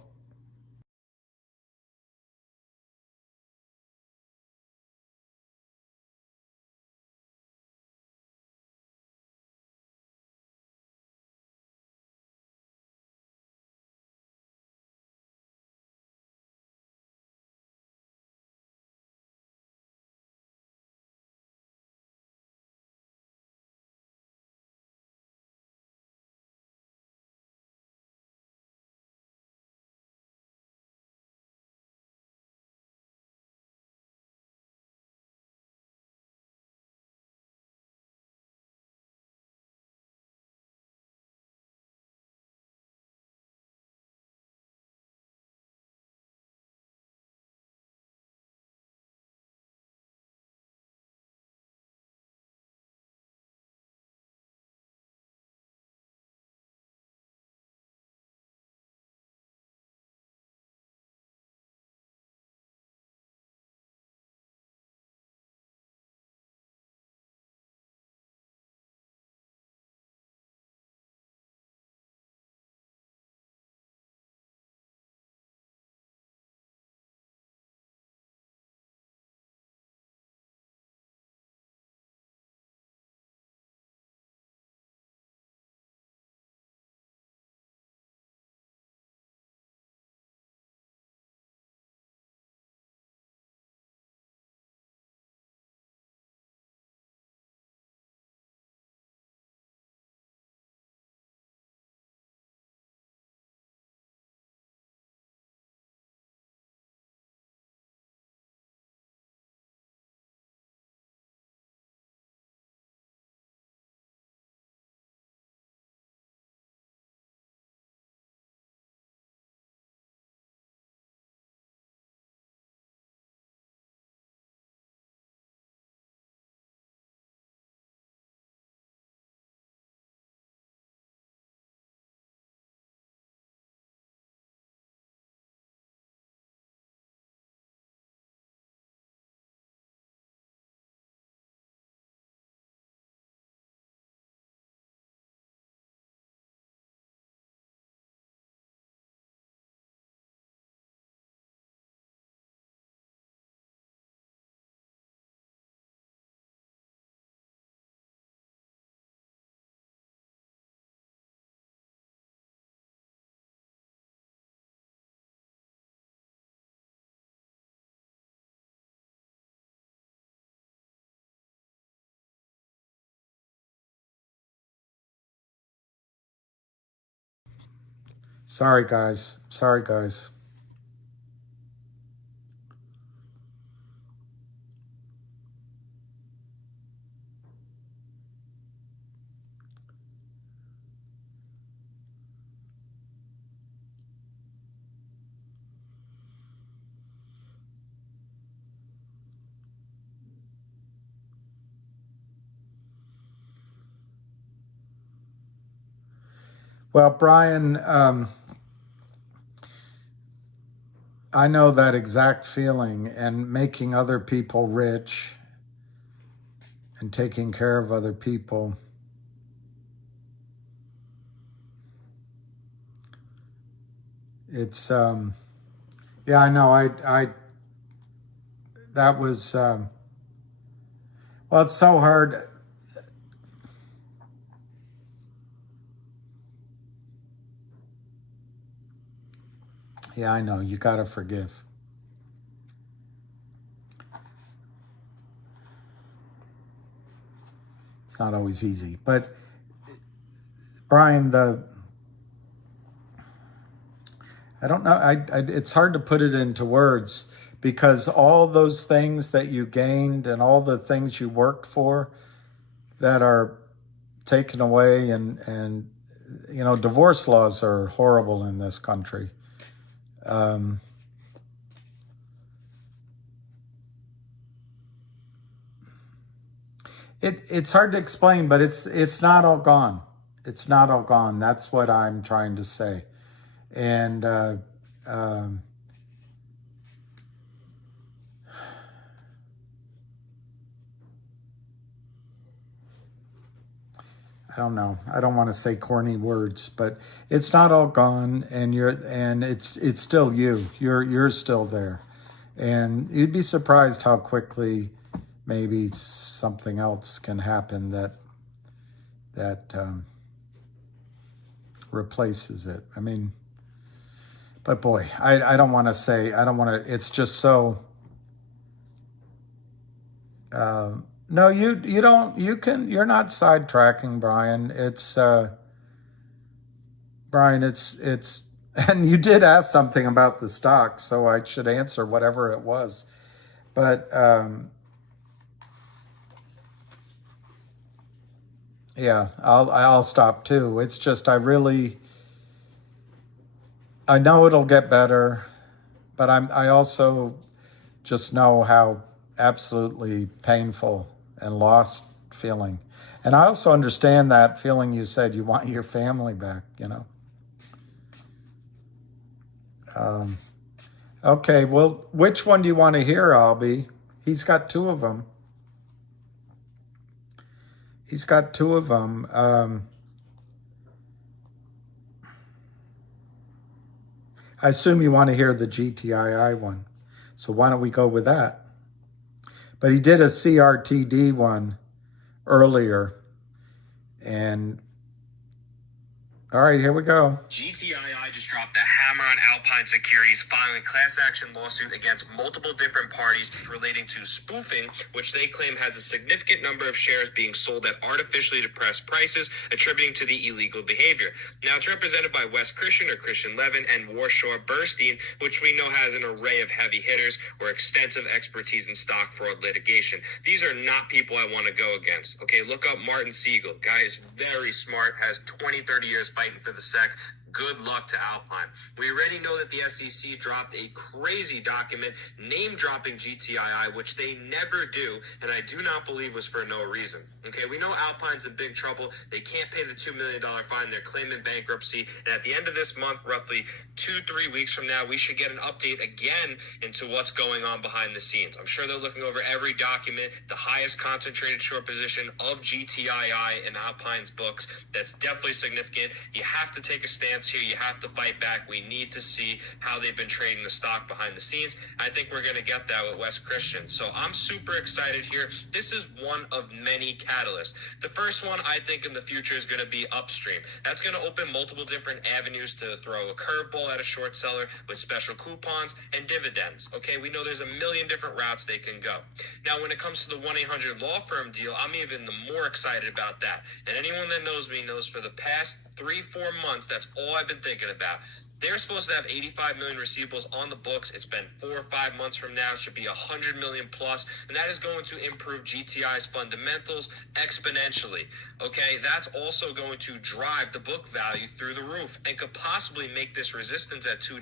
Sorry, guys. Sorry, guys. Well, Brian, I know that exact feeling, and making other people rich and taking care of other people. It's, yeah, I know. That was, well, it's so hard. Yeah, I know. You got to forgive. It's not always easy. But, Brian, I don't know. It's hard to put it into words, because all those things that you gained and all the things you worked for that are taken away, and you know, divorce laws are horrible in this country. It's hard to explain, but it's not all gone. It's not all gone. That's what I'm trying to say. And I don't know. I don't want to say corny words, but it's not all gone, and it's still you. You're still there, and you'd be surprised how quickly maybe something else can happen that replaces it. I mean, but boy, I don't want to say, I don't want to, it's just so, no, you don't, you're not sidetracking, Brian. Brian, it's, and you did ask something about the stock, so I should answer whatever it was. But, yeah, I'll stop too. It's just, I know it'll get better, but I also just know how absolutely painful and lost feeling. And I also understand that feeling you said you want your family back, you know. Okay, well, which one do you want to hear, Albie? He's got two of them. He's got two of them. I assume you want to hear the GTII one. So why don't we go with that? But he did a CRTD one earlier. And all right, here we go. GTII just dropped the hammer on Alpine Securities, filing a class action lawsuit against multiple different parties relating to spoofing, which they claim has a significant number of shares being sold at artificially depressed prices, attributing to the illegal behavior. Now, it's represented by Wes Christian, or Christian Levin, and Warshaw Burstein, which we know has an array of heavy hitters or extensive expertise in stock fraud litigation. These are not people I want to go against. Okay, look up Martin Siegel. Guy is very smart, has 20, 30 years fighting for the SEC. Good luck to Alpine. We already know that the SEC dropped a crazy document name-dropping GTII, which they never do, and I do not believe was for no reason. Okay, we know Alpine's in big trouble. They can't pay the $2 million fine. They're claiming bankruptcy, and at the end of this month, roughly 2-3 weeks from now, we should get an update again into what's going on behind the scenes. I'm sure they're looking over every document, the highest concentrated short position of GTII in Alpine's books. That's definitely significant. You have to take a stance here. You have to fight back. We need to see how they've been trading the stock behind the scenes. I think we're going to get that with Wes Christian. So I'm super excited here. This is one of many catalysts. The first one, I think, in the future is going to be upstream. That's going to open multiple different avenues to throw a curveball at a short seller with special coupons and dividends. Okay, we know there's a million different routes they can go. Now, when it comes to the 1-800 law firm deal, I'm even more excited about that. And anyone that knows me knows for the past 3-4 months, that's all I've been thinking about. They're supposed to have 85 million receivables on the books. It's been 4 or 5 months from now. It should be 100 million plus, and that is going to improve GTI's fundamentals exponentially. Okay, that's also going to drive the book value through the roof and could possibly make this resistance at $2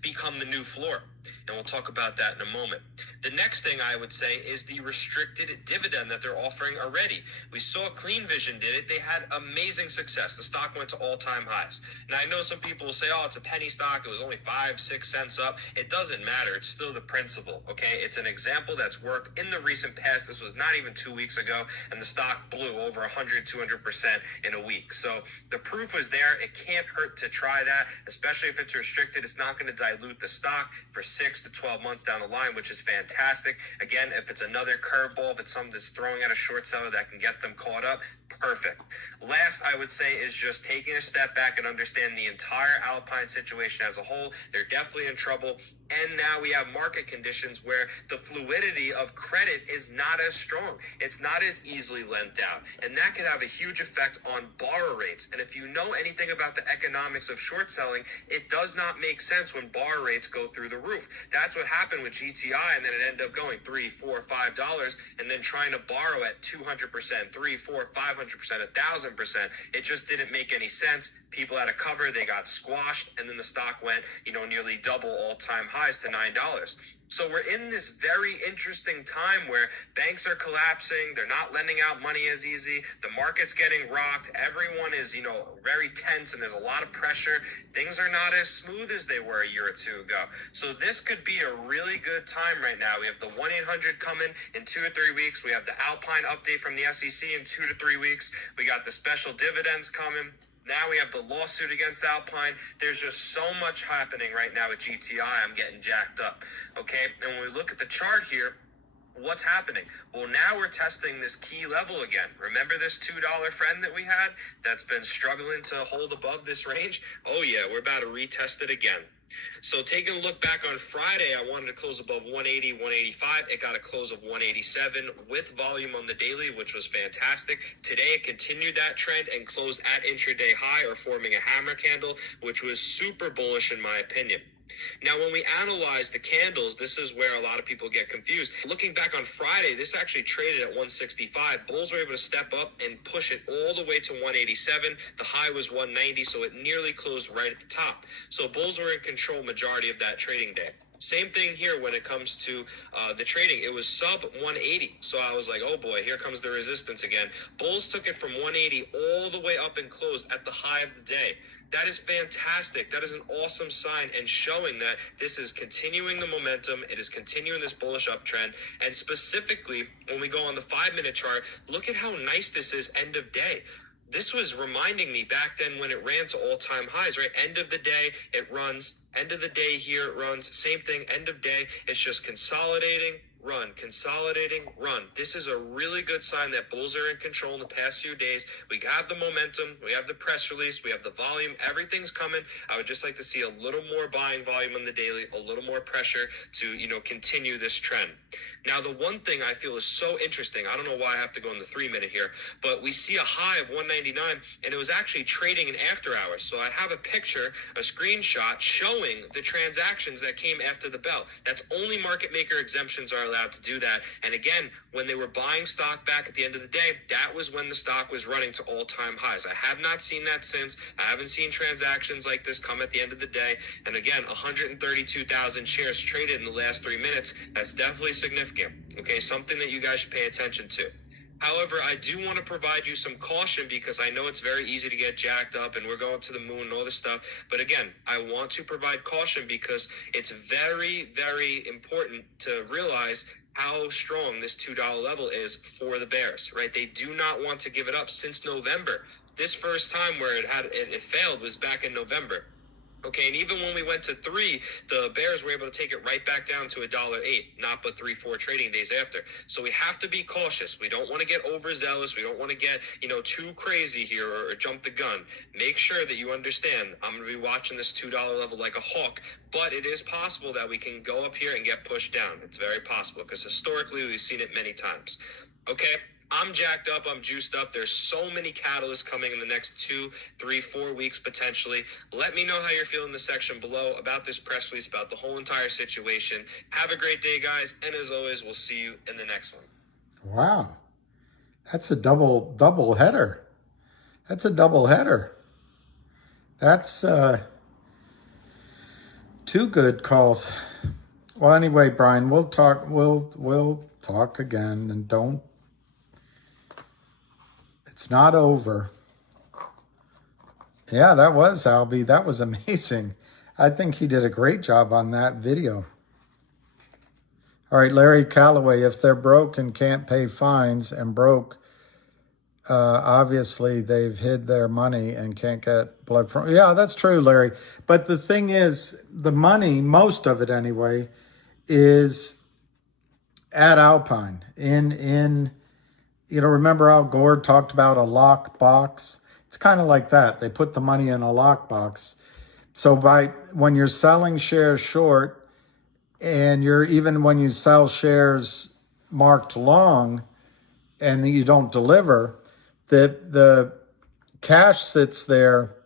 become the new floor. And we'll talk about that in a moment. The next thing I would say is the restricted dividend that they're offering already. We saw Clean Vision did it. They had amazing success. The stock went to all-time highs. Now, I know some people will say, oh, it's a penny stock. It was only 5-6 cents up. It doesn't matter. It's still the principle, okay? It's an example that's worked in the recent past. This was not even 2 weeks ago, and the stock blew over 100, 200% in a week. So the proof is there. It can't hurt to try that, especially if it's restricted. It's not going to dilute the stock for 6 to 12 months down the line, which is fantastic. Again, if it's another curveball, if it's something that's throwing at a short seller that can get them caught up, perfect. Last, I would say, is just taking a step back and understand the entire Alpine situation as a whole. They're definitely in trouble. And now we have market conditions where the fluidity of credit is not as strong. It's not as easily lent out. And that can have a huge effect on borrow rates. And if you know anything about the economics of short selling, it does not make sense when borrow rates go through the roof. That's what happened with GTI, and then it ended up going $3, $4, $5, and then trying to borrow at 200%, 3, 4, 500%, 1,000%. It just didn't make any sense. People had a cover, they got squashed, and then the stock went, nearly double all-time highs to $9. So we're in this very interesting time where banks are collapsing. They're not lending out money as easy. The market's getting rocked. Everyone is, very tense, and there's a lot of pressure. Things are not as smooth as they were a year or two ago. So this could be a really good time right now. We have the 1-800 coming in 2 or 3 weeks. We have the Alpine update from the SEC in 2 to 3 weeks. We got the special dividends coming. Now we have the lawsuit against Alpine. There's just so much happening right now at GTI. I'm getting jacked up. Okay, and when we look at the chart here, what's happening? Well, now we're testing this key level again. Remember this $2 friend that we had that's been struggling to hold above this range? Oh yeah, we're about to retest it again. So taking a look back on Friday, I wanted to close above 180, 185. It got a close of 187 with volume on the daily, which was fantastic. Today, it continued that trend and closed at intraday high, or forming a hammer candle, which was super bullish in my opinion. Now, when we analyze the candles, this is where a lot of people get confused. Looking back on Friday, this actually traded at 165. Bulls were able to step up and push it all the way to 187. The high was 190, so it nearly closed right at the top. So Bulls were in control majority of that trading day. Same thing here when it comes to the trading. It was sub 180. So I was like, oh boy, here comes the resistance again. Bulls took it from 180 all the way up and closed at the high of the day. That is fantastic. That is an awesome sign and showing that this is continuing the momentum. It is continuing this bullish uptrend. And specifically, when we go on the 5-minute chart, look at how nice this is end of day. This was reminding me back then when it ran to all-time highs, right? End of the day, it runs. End of the day here, it runs. Same thing, end of day. It's just consolidating, run, consolidating, run. This is a really good sign that bulls are in control in the past few days. We have the momentum. We have the press release. We have the volume. Everything's coming. I would just like to see a little more buying volume on the daily, a little more pressure to, continue this trend. Now, the one thing I feel is so interesting, I don't know why I have to go in the 3-minute here, but we see a high of 199, and it was actually trading in after hours. So I have a picture, a screenshot showing the transactions that came after the bell. That's only market maker exemptions are allowed to do that. And again, when they were buying stock back at the end of the day, that was when the stock was running to all-time highs. I have not seen that since. I haven't seen transactions like this come at the end of the day. And again, 132,000 shares traded in the last 3 minutes. That's definitely significant. Okay, something that you guys should pay attention to. However, I do want to provide you some caution because I know it's very easy to get jacked up and we're going to the moon and all this stuff. But again, I want to provide caution because it's very, very important to realize how strong this $2 level is for the bears, right? They do not want to give it up since November. This first time where it failed was back in November. Okay, and even when we went to 3, the bears were able to take it right back down to $1.08, not but 3-4 trading days after. So we have to be cautious. We don't want to get overzealous. We don't want to get, too crazy here or jump the gun. Make sure that you understand, I'm going to be watching this $2 level like a hawk, but it is possible that we can go up here and get pushed down. It's very possible because historically we've seen it many times. Okay, I'm jacked up. I'm juiced up. There's so many catalysts coming in the next 2, 3, 4 weeks potentially. Let me know how you're feeling in the section below about this press release, about the whole entire situation. Have a great day, guys. And as always, we'll see you in the next one. Wow. That's a double header. That's a double header. That's 2 good calls. Well, anyway, Brian, we'll talk again, and don't, it's not over. Yeah, that was Albie. That was amazing. I think he did a great job on that video. All right, Larry Calloway, if they're broke and can't pay fines and broke, obviously they've hid their money and can't get blood from. Yeah, that's true, Larry. But the thing is, the money, most of it anyway, is at Alpine. Remember Al Gore talked about a lock box? It's kind of like that. They put the money in a lockbox. So when you're selling shares short, and even when you sell shares marked long and you don't deliver, the cash sits there.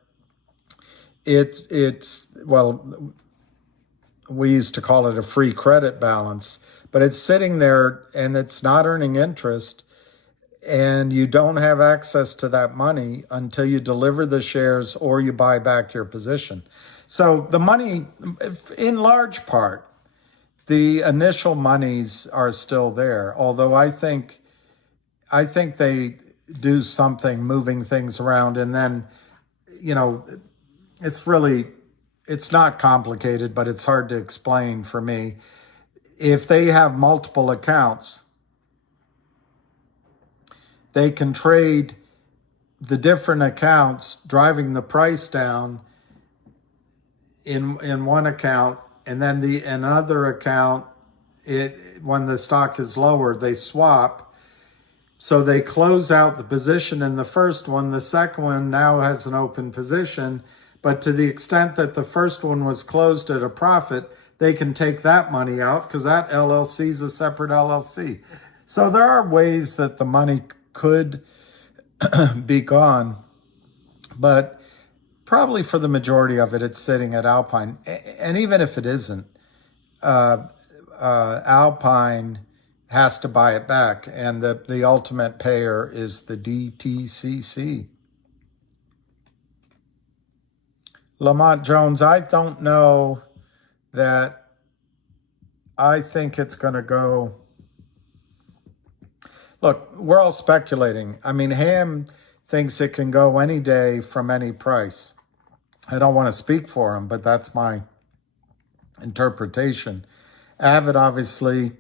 Well, we used to call it a free credit balance, but it's sitting there and it's not earning interest, and you don't have access to that money until you deliver the shares or you buy back your position. So the money, in large part, the initial monies are still there, although I think they do something moving things around, and then, it's not complicated, but it's hard to explain for me. If they have multiple accounts, they can trade the different accounts, driving the price down in one account, and then another account, when the stock is lower, they swap. So they close out the position in the first one. The second one now has an open position, but to the extent that the first one was closed at a profit, they can take that money out because that LLC is a separate LLC. So there are ways that the money could be gone, but probably for the majority of it, it's sitting at Alpine. And even if it isn't, Alpine has to buy it back, and the ultimate payer is the DTCC. Lamont Jones, I don't know that I think it's going to go. Look, we're all speculating. I mean, Ham thinks it can go any day from any price. I don't want to speak for him, but that's my interpretation. Avid obviously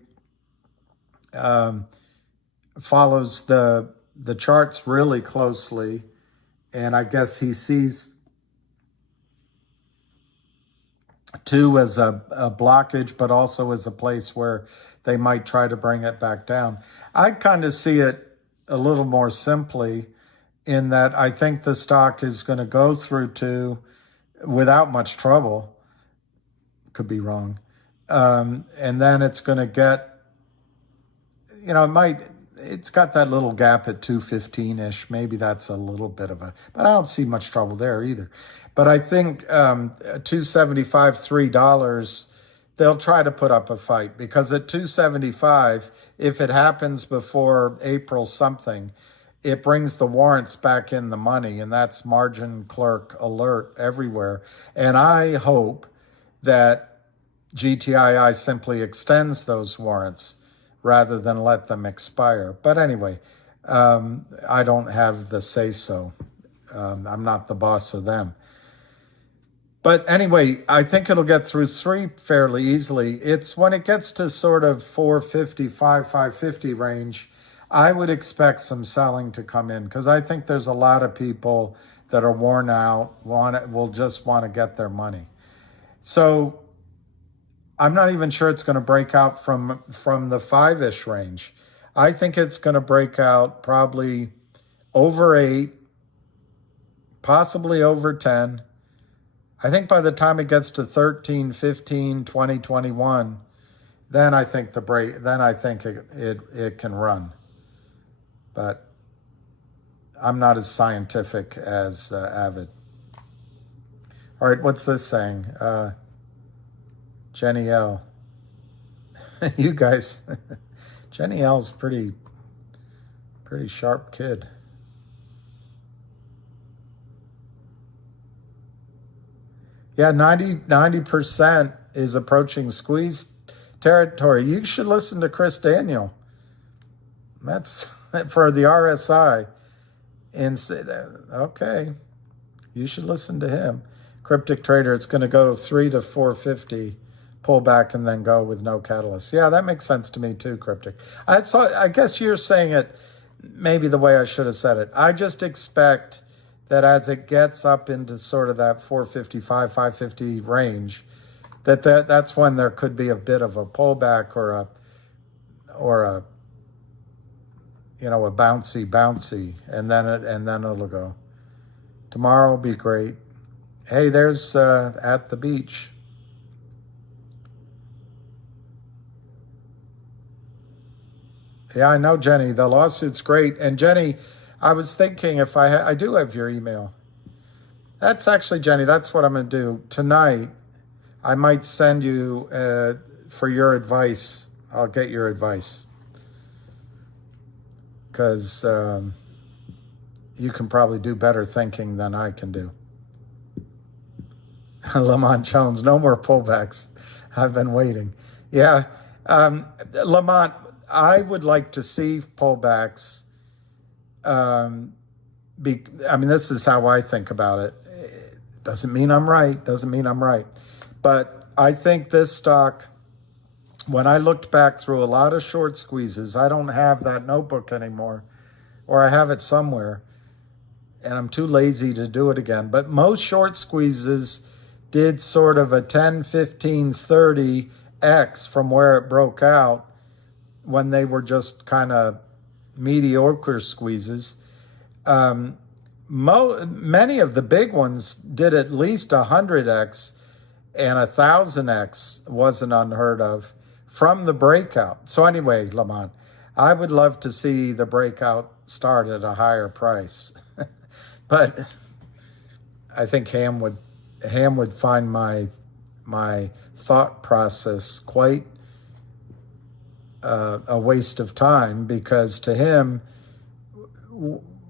follows the charts really closely, and I guess he sees 2 as a blockage, but also as a place where they might try to bring it back down. I kind of see it a little more simply in that I think the stock is going to go through 2 without much trouble. Could be wrong. And then it's going to get, it's got that little gap at 215-ish. Maybe that's a little bit of but I don't see much trouble there either. But I think $2.75, $3, they'll try to put up a fight, because at $2.75, if it happens before April something, it brings the warrants back in the money, and that's margin clerk alert everywhere. And I hope that GTII simply extends those warrants rather than let them expire. But anyway, I don't have the say-so. I'm not the boss of them. But anyway, I think it'll get through 3 fairly easily. It's when it gets to sort of 450, 550 range, I would expect some selling to come in, because I think there's a lot of people that are worn out, will just want to get their money. So I'm not even sure it's going to break out from the 5-ish range. I think it's going to break out probably over 8, possibly over 10. I think by the time it gets to 13, 15, 20, 21, then I think it can run. but I'm not as scientific as Avid. All right, what's this saying? Jenny L. You guys, Jenny L's pretty sharp kid. Yeah, 90% is approaching squeeze territory. You should listen to Chris Daniel. That's for the RSI. And say that, okay, you should listen to him. Cryptic Trader, it's going to go 3 to 450, pull back and then go with no catalyst. Yeah, that makes sense to me too, Cryptic. I guess you're saying it maybe the way I should have said it. I just expect that as it gets up into sort of that 455, 550 range, that's when there could be a bit of a pullback or a a bouncy, and then it'll go. Tomorrow will be great. Hey, there's at the beach. Yeah, I know, Jenny. The lawsuit's great. And Jenny, I was thinking if I do have your email. That's actually, Jenny, that's what I'm going to do. Tonight, I might send you for your advice. I'll get your advice. Because you can probably do better thinking than I can do. Lamont Jones, no more pullbacks. I've been waiting. Yeah, Lamont, I would like to see pullbacks. This is how I think about it. Doesn't mean I'm right. But I think this stock, when I looked back through a lot of short squeezes, I don't have that notebook anymore, or I have it somewhere, and I'm too lazy to do it again. But most short squeezes did sort of a 10, 15, 30x from where it broke out when they were just kind of mediocre squeezes. Many of the big ones did at least 100x, and 1,000x wasn't unheard of from the breakout. So anyway, Lamont, I would love to see the breakout start at a higher price. But I think Ham would find my thought process quite a waste of time, because to him,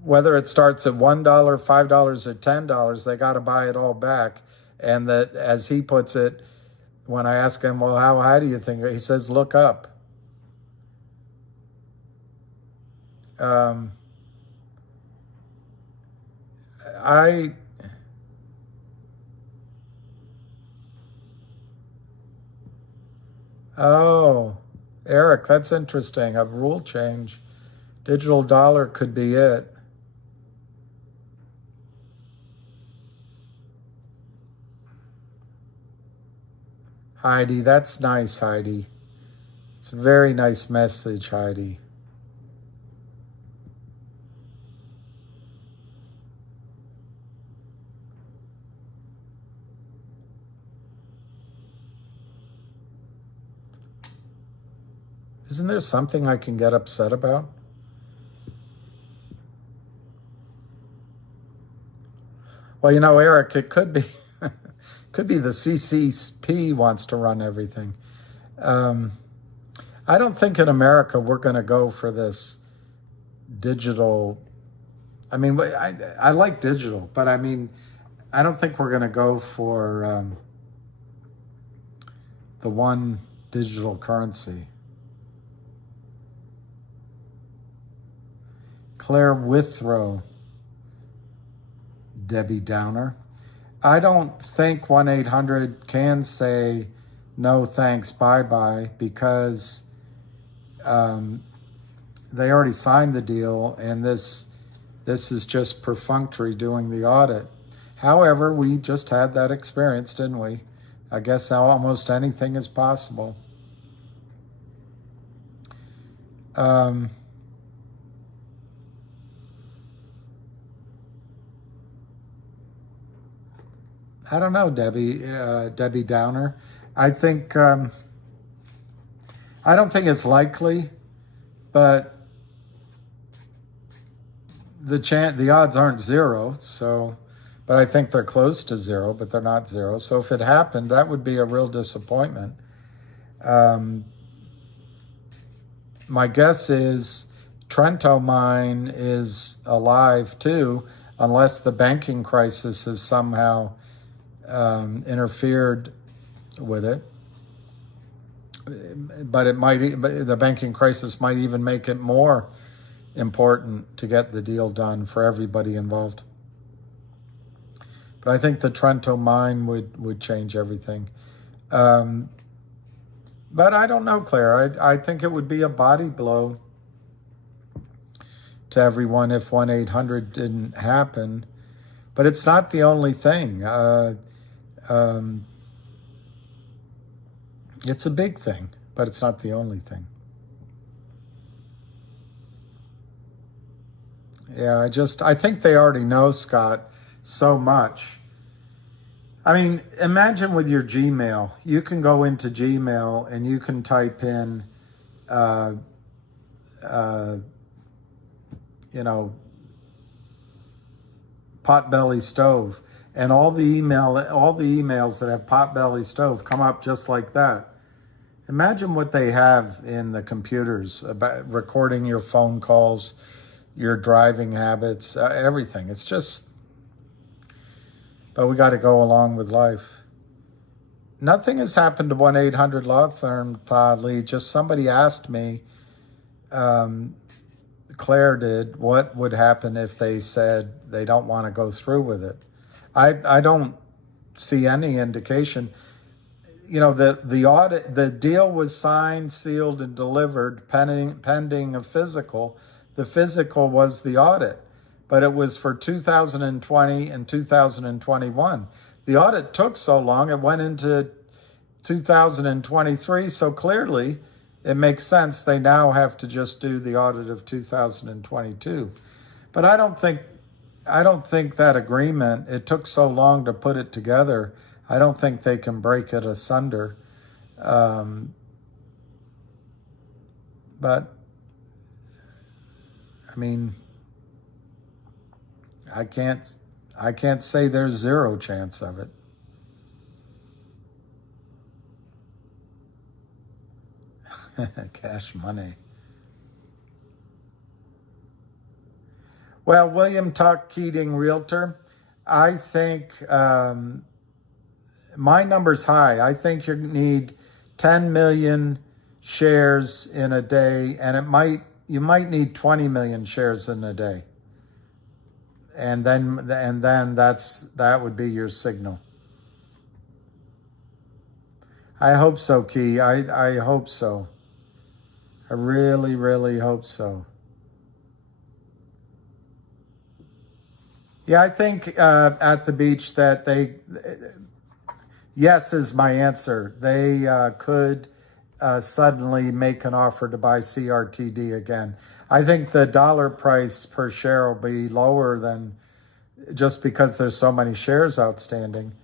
whether it starts at $1, $5, or $10, they got to buy it all back. And that, as he puts it, when I ask him, well, how high do you think? He says, look up. Oh, Eric, that's interesting. A rule change. Digital dollar could be it. Heidi, that's nice, Heidi. It's a very nice message, Heidi. Isn't there something I can get upset about? Well, Eric, it could be could be the CCP wants to run everything. I don't think in America we're going to go for this digital. I like digital, but I don't think we're going to go for the one digital currency. Claire Withrow, Debbie Downer. I don't think 1-800 can say no thanks, bye-bye, because they already signed the deal, and this is just perfunctory doing the audit. However, we just had that experience, didn't we? I guess now almost anything is possible. I don't know, Debbie Downer. I think, I don't think it's likely, but the odds aren't zero, so, but I think they're close to zero, but they're not zero. So if it happened, that would be a real disappointment. My guess is Trento mine is alive too, unless the banking crisis has somehow interfered with it. But the banking crisis might even make it more important to get the deal done for everybody involved. But I think the Trento mine would change everything. But I don't know, Claire. I think it would be a body blow to everyone if 1-800 didn't happen. But it's not the only thing. It's a big thing, but it's not the only thing. Yeah, I think they already know, Scott, so much. I mean, imagine with your Gmail, you can go into Gmail and you can type in, potbelly stove, and all the emails that have potbelly stove come up just like that. Imagine what they have in the computers about recording your phone calls, your driving habits, everything. It's just, but we got to go along with life. Nothing has happened to 1-800 law firm, Todd Lee. Just somebody asked me, Claire did, what would happen if they said they don't want to go through with it. I don't see any indication. The audit, the deal was signed, sealed, and delivered pending a physical. The physical was the audit, but it was for 2020 and 2021. The audit took so long, it went into 2023, so clearly it makes sense they now have to just do the audit of 2022. But I don't think that agreement, it took so long to put it together, I don't think they can break it asunder. But I mean, I can't say there's zero chance of it. Cash money. Well, William Tuck Keating, Realtor, I think my number's high. I think you need 10 million shares in a day, and you might need 20 million shares in a day. And then that would be your signal. I hope so, Key. I hope so. I really, really hope so. Yeah, I think at the beach that yes is my answer. They could suddenly make an offer to buy CRTD again. I think the dollar price per share will be lower than just because there's so many shares outstanding.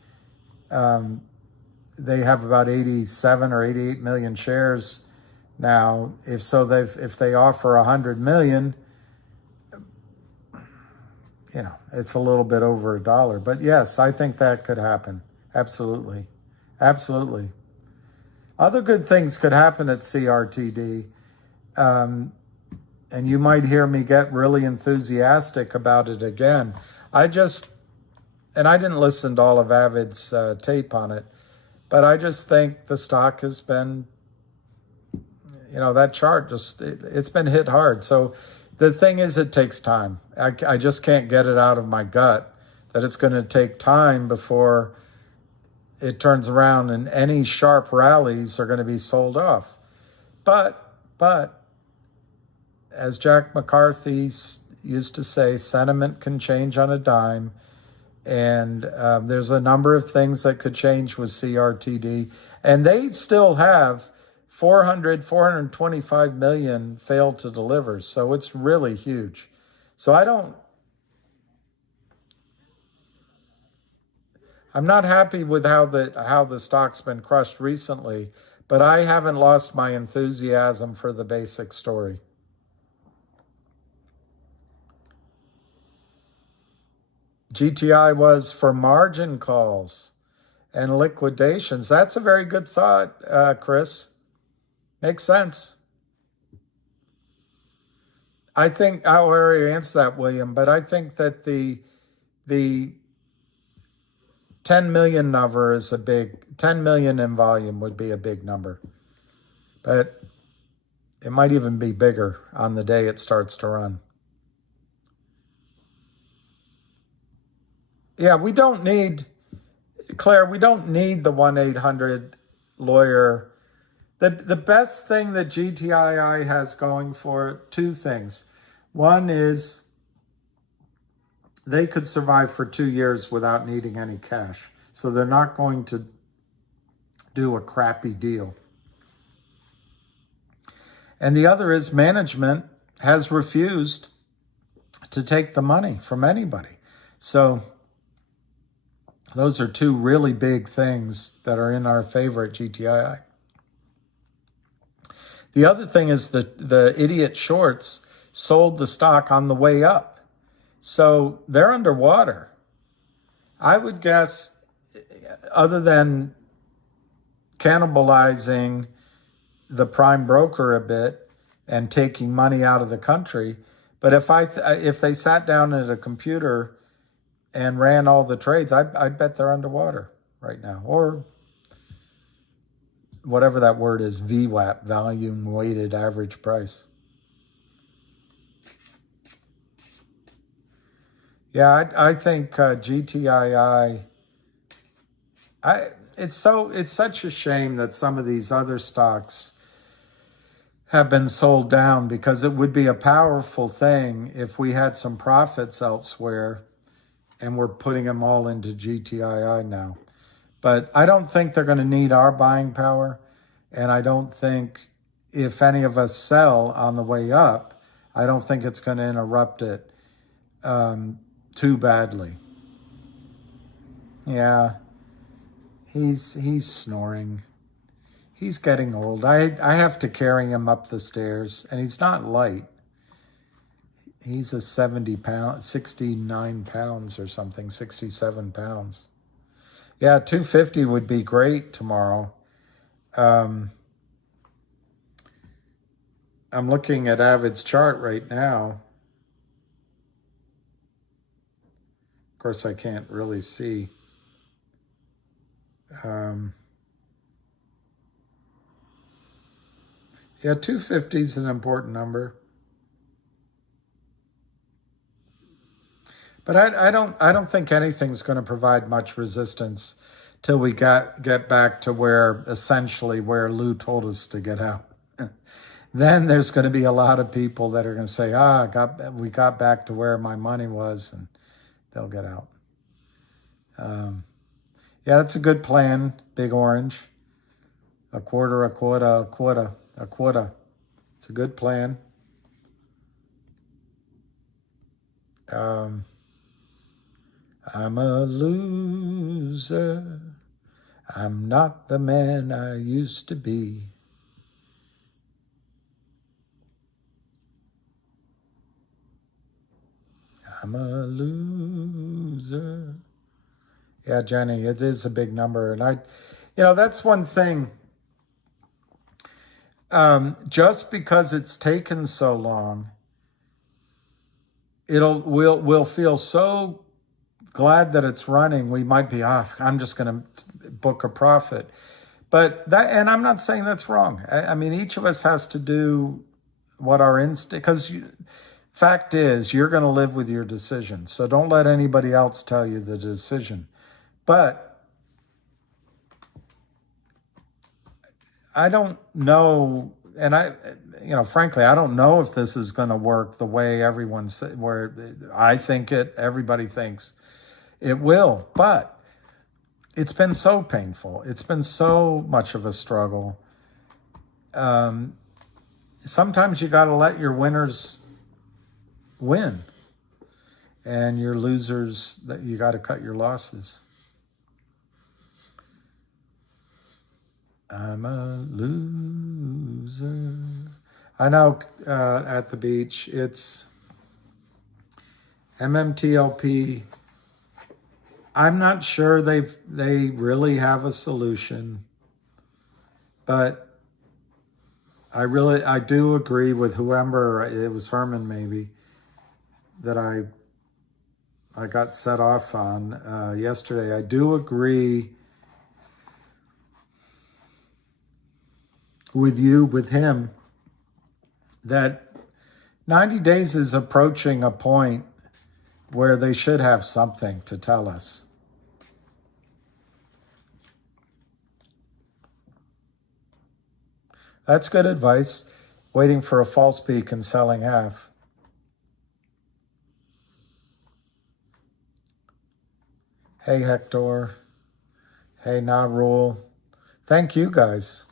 They have about 87 or 88 million shares now. If they offer 100 million, it's a little bit over $1. But yes, I think that could happen. Absolutely. Absolutely. Other good things could happen at CRTD. And you might hear me get really enthusiastic about it again. I didn't listen to all of Avid's tape on it, but I just think the stock has been, that chart it's been hit hard. So the thing is, it takes time. I just can't get it out of my gut that it's going to take time before it turns around, and any sharp rallies are going to be sold off. But as Jack McCarthy used to say, sentiment can change on a dime. And there's a number of things that could change with CRTD. And they still have 425 million failed to deliver. So it's really huge. So I'm not happy with how the stock's been crushed recently, but I haven't lost my enthusiasm for the basic story. GTI was for margin calls and liquidations. That's a very good thought, Chris. Makes sense. I think I already answered that, William, but I think that the 10 million number is 10 million in volume would be a big number. But it might even be bigger on the day it starts to run. Yeah, we don't need, Claire, we don't need the 1-800 lawyer. The best thing that GTII has going for it, two things. One is they could survive for 2 years without needing any cash. So they're not going to do a crappy deal. And the other is management has refused to take the money from anybody. So those are two really big things that are in our favor at GTII. The other thing is the idiot shorts sold the stock on the way up. So they're underwater. I would guess, other than cannibalizing the prime broker a bit and taking money out of the country, but if they sat down at a computer and ran all the trades, I'd bet they're underwater right now. Or whatever that word is, VWAP, volume weighted average price. Yeah, I think GTII, it's such a shame that some of these other stocks have been sold down, because it would be a powerful thing if we had some profits elsewhere and we're putting them all into GTII now. But I don't think they're going to need our buying power. And I don't think if any of us sell on the way up, I don't think it's going to interrupt it too badly. Yeah, he's snoring. He's getting old. I have to carry him up the stairs, and he's not light. He's a 69 pounds or something, 67 pounds. Yeah, 250 would be great tomorrow. I'm looking at Avid's chart right now. Of course, I can't really see. Yeah, 250 is an important number. But I don't think anything's going to provide much resistance till we get back to where Lou told us to get out. Then there's going to be a lot of people that are going to say, we got back to where my money was, and they'll get out. Yeah, that's a good plan, Big Orange. A quarter. It's a good plan. I'm a loser. I'm not the man I used to be. I'm a loser. Yeah, Jenny, it is a big number. And that's one thing. Just because it's taken so long, we'll feel so glad that it's running. We might be off. I'm just going to book a profit. And I'm not saying that's wrong. I mean, each of us has to do what our instinct, because fact is, you're going to live with your decision. So don't let anybody else tell you the decision. But I don't know, and frankly, I don't know if this is going to work the way where I think everybody thinks it will. But it's been so painful. It's been so much of a struggle. Sometimes you got to let your winners win, and your losers, that you got to cut your losses. I'm a loser. I know at the beach, it's MMTLP I'm not sure they really have a solution, but I do agree with whoever, it was Herman maybe, that I got set off on yesterday. I do agree with him, that 90 days is approaching a point where they should have something to tell us. That's good advice. Waiting for a false peak and selling half. Hey, Hector. Hey, Narul. Thank you, guys.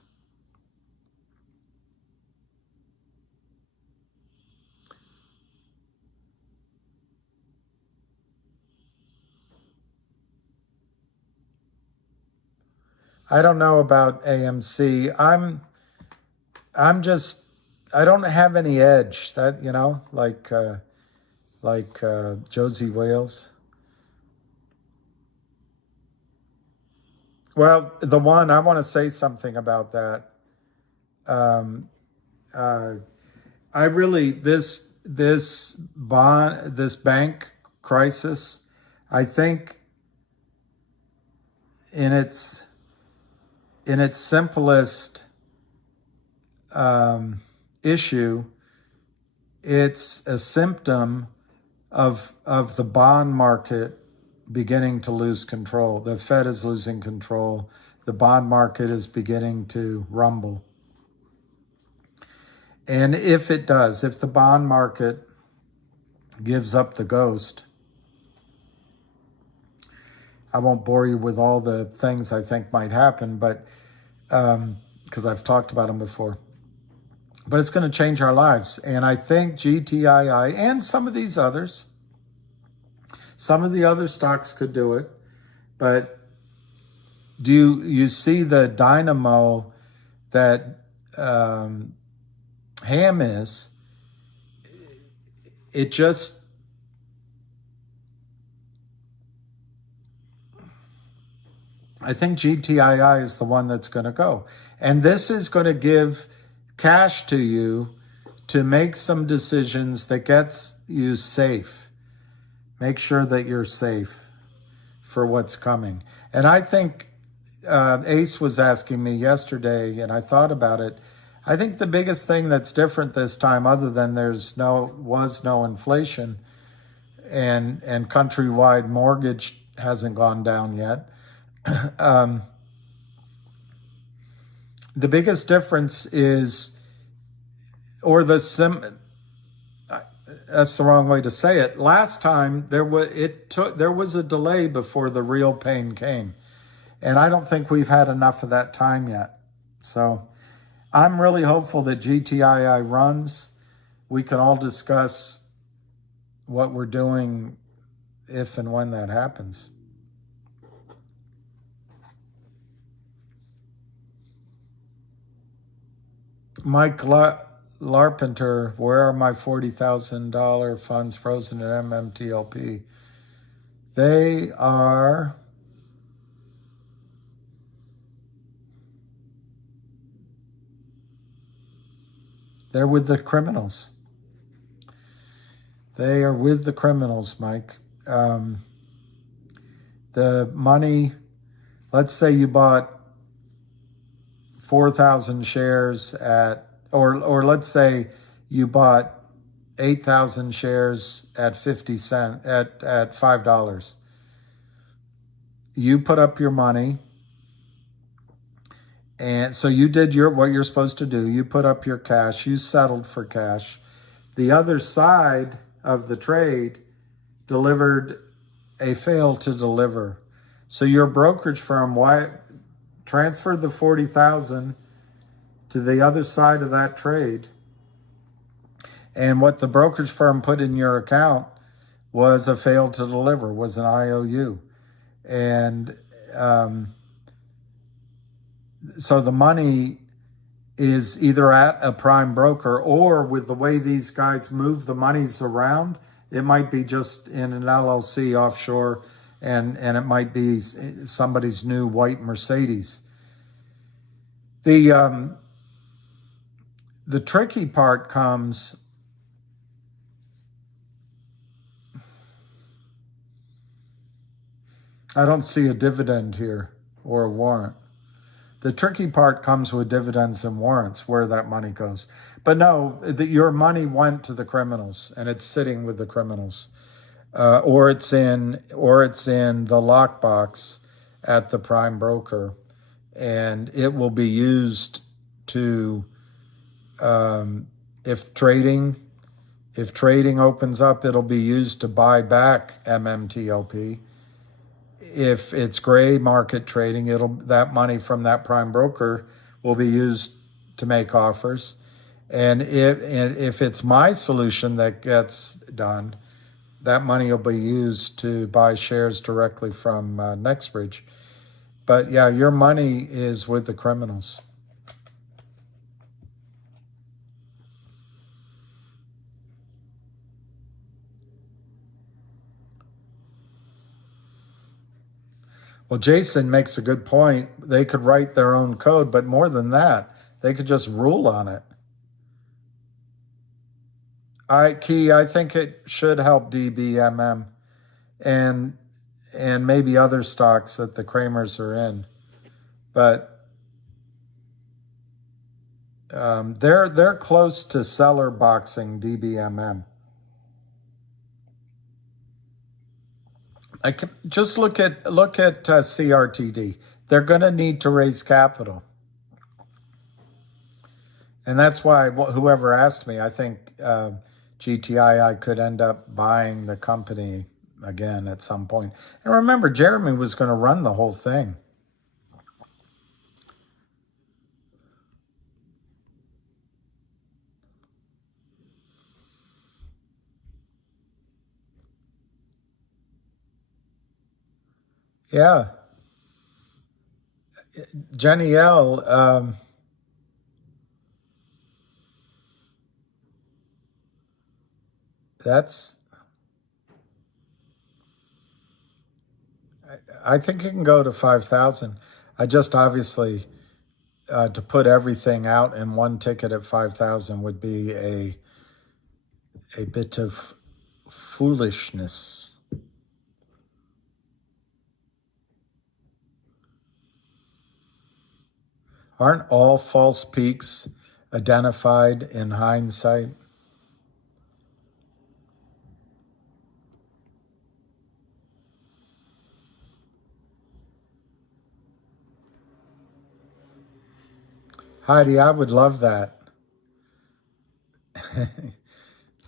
I don't know about AMC. I don't have any edge, that, like Josie Wales. Well, the one, I want to say something about that. I really, this bank crisis, I think in its simplest issue, it's a symptom of the bond market beginning to lose control. The Fed is losing control. The bond market is beginning to rumble. And if the bond market gives up the ghost, I won't bore you with all the things I think might happen, but because I've talked about them before. But it's going to change our lives. And I think GTII and some of these others, some of the other stocks could do it. But do you see the dynamo that Ham is? It just, I think GTII is the one that's going to go. And this is going to give cash to you to make some decisions that gets you safe. Make sure that you're safe for what's coming. And I think Ace was asking me yesterday, and I thought about it. I think the biggest thing that's different this time, other than was no inflation, and countrywide mortgage hasn't gone down yet. The biggest difference is, that's the wrong way to say it. Last time there was a delay before the real pain came, and I don't think we've had enough of that time yet. So I'm really hopeful that GTII runs. We can all discuss what we're doing if and when that happens. Mike Larpenter, where are my $40,000 funds frozen at MMTLP? They're with the criminals. They are with the criminals, Mike. The money, let's say you bought 4,000 shares or let's say you bought 8,000 shares at 50 cents, at $5. You put up your money, and so you did what you're supposed to do. You put up your cash, you settled for cash. The other side of the trade delivered a fail to deliver. So your brokerage firm transferred the 40,000 to the other side of that trade, and what the brokerage firm put in your account was a fail to deliver, was an IOU, and so the money is either at a prime broker, or with the way these guys move the monies around, it might be just in an LLC offshore, and it might be somebody's new white Mercedes. The tricky part comes, I don't see a dividend here or a warrant. The tricky part comes with dividends and warrants, where that money goes. But no, your money went to the criminals, and it's sitting with the criminals, or it's in the lockbox at the prime broker, and it will be used to, if trading opens up, it'll be used to buy back MMTLP. If it's gray market trading, that money from that prime broker will be used to make offers. And if it's my solution that gets done, that money will be used to buy shares directly from Nextbridge. But yeah, your money is with the criminals. Well, Jason makes a good point. They could write their own code, but more than that, they could just rule on it. I think it should help DBMM and maybe other stocks that the Kramers are in. But they're close to seller boxing DBMM. Just look at CRTD. They're going to need to raise capital, and that's why whoever asked me, I think GTII could end up buying the company again at some point. And remember, Jeremy was going to run the whole thing. Yeah. Jenny L, I think it can go to 5,000. I just obviously, to put everything out in one ticket at 5,000 would be a bit of foolishness. Aren't all false peaks identified in hindsight? Heidi, I would love that.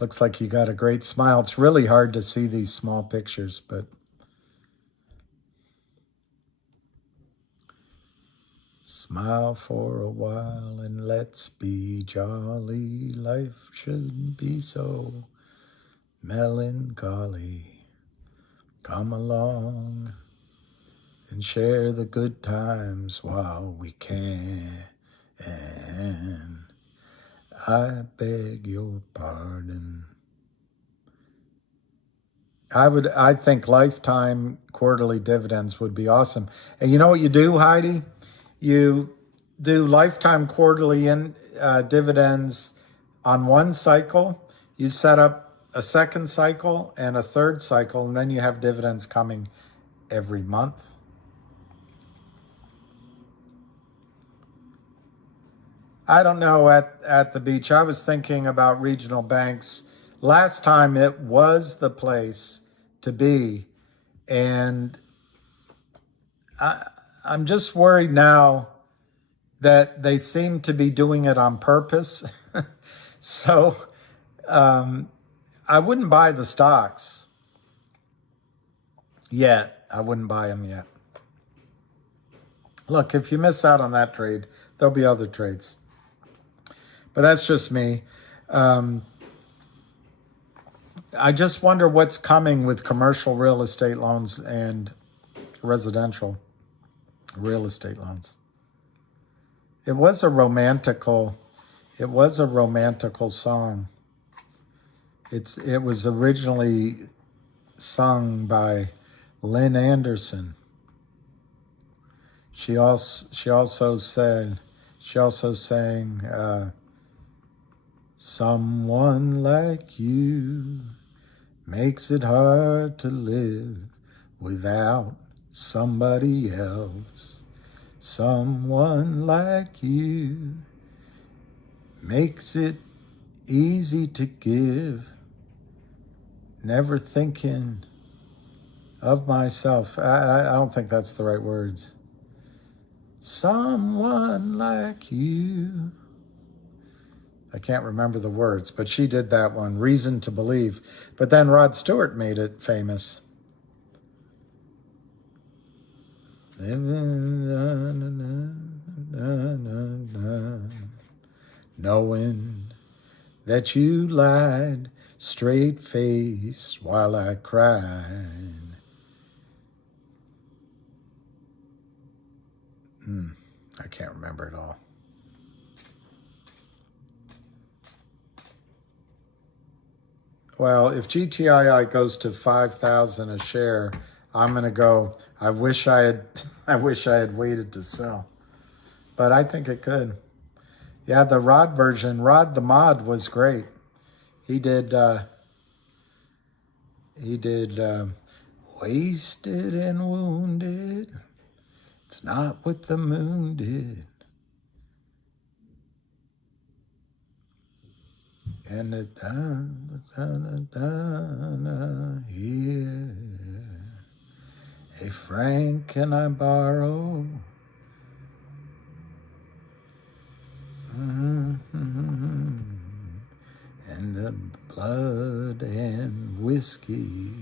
Looks like you got a great smile. It's really hard to see these small pictures, but smile for a while and let's be jolly. Life shouldn't be so melancholy. Come along and share the good times while we can. I beg your pardon. I think lifetime quarterly dividends would be awesome. And you know what you do, Heidi? You do lifetime quarterly dividends on one cycle. You set up a second cycle and a third cycle, and then you have dividends coming every month. I don't know, at the beach. I was thinking about regional banks. Last time it was the place to be. And I'm just worried now that they seem to be doing it on purpose. So I wouldn't buy the stocks yet. I wouldn't buy them yet. Look, if you miss out on that trade, there'll be other trades. But that's just me. I just wonder what's coming with commercial real estate loans and residential real estate loans. It was a romantical song. It was originally sung by Lynn Anderson. She also sang, someone like you makes it hard to live without somebody else. Someone like you makes it easy to give, never thinking of myself. I don't think that's the right words. Someone like you. I can't remember the words, but she did that one, Reason to Believe. But then Rod Stewart made it famous. Knowing that you lied straight-faced while I cried. I can't remember it all. Well, if GTII goes to 5,000 a share, I'm gonna go. I wish I had waited to sell, but I think it could. Yeah, the Rod version, Rod the Mod was great. He did Wasted and Wounded. It's not what the moon did. And the here. Hey Frank, can I borrow? And the blood and whiskey.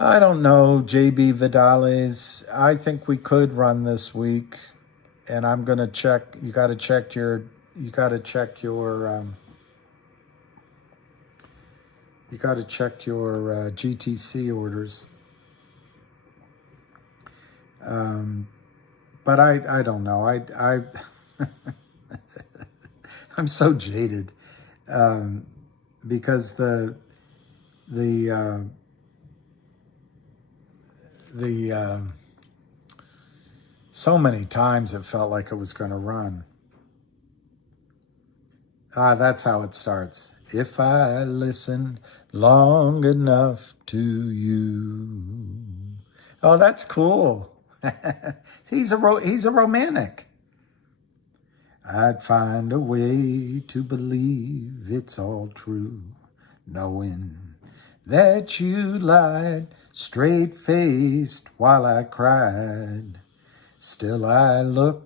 I don't know, JB Vidales. I think we could run this week, and I'm gonna check. You got to check your GTC orders. But I don't know. I I'm so jaded because the so many times it felt like it was going to run. That's how it starts. If I listen long enough to you. Oh, that's cool. He's a romantic. I'd find a way to believe it's all true, knowing that you lied straight-faced while I cried. Still I look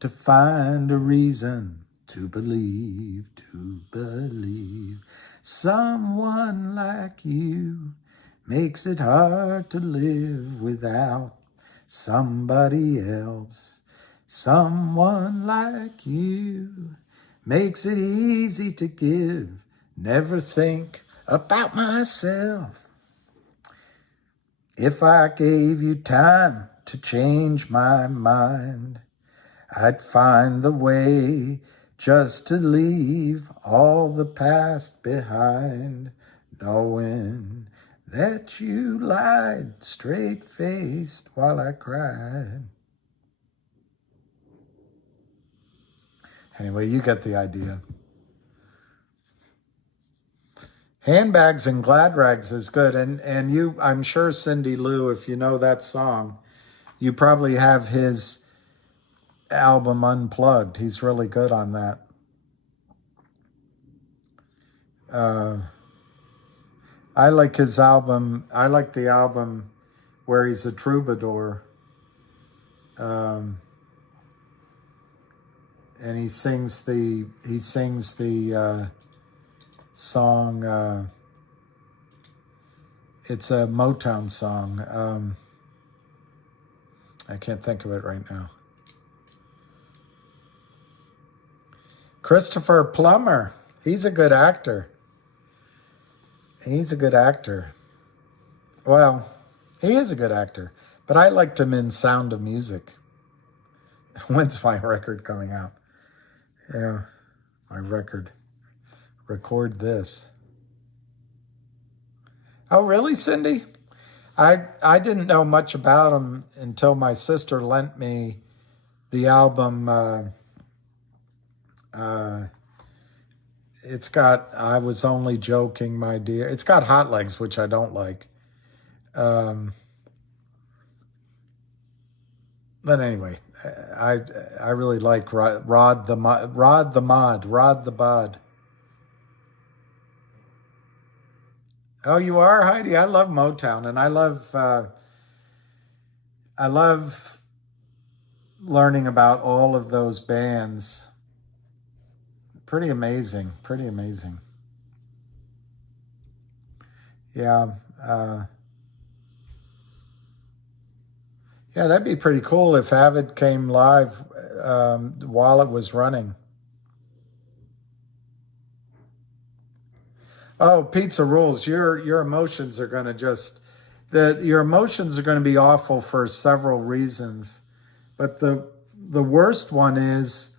to find a reason to believe someone like you makes it hard to live without somebody else. Someone like you makes it easy to give, never think about myself. If I gave you time to change my mind, I'd find the way just to leave all the past behind, knowing that you lied straight-faced while I cried. Anyway, you get the idea. Handbags and Glad Rags is good. And you, I'm sure Cindy Lou, if you know that song, you probably have his album Unplugged. He's really good on that. I like his album. I like the album where he's a troubadour. And he sings the song. It's a Motown song. I can't think of it right now. Christopher Plummer. He's a good actor. He's a good actor. Well, he is a good actor, but I liked him in Sound of Music. When's my record coming out? Yeah, my record. Record this. Oh, really, Cindy? I didn't know much about them until my sister lent me the album. It's got I Was Only Joking, My Dear. It's got Hot Legs, which I don't like. But anyway, I really like Rod the Bod. Oh, you are, Heidi? I love Motown, and I love learning about all of those bands. Pretty amazing. Yeah. Yeah, that'd be pretty cool if Avid came live while it was running. Oh, pizza rules. Your emotions are going to your emotions are going to be awful for several reasons. But the worst one is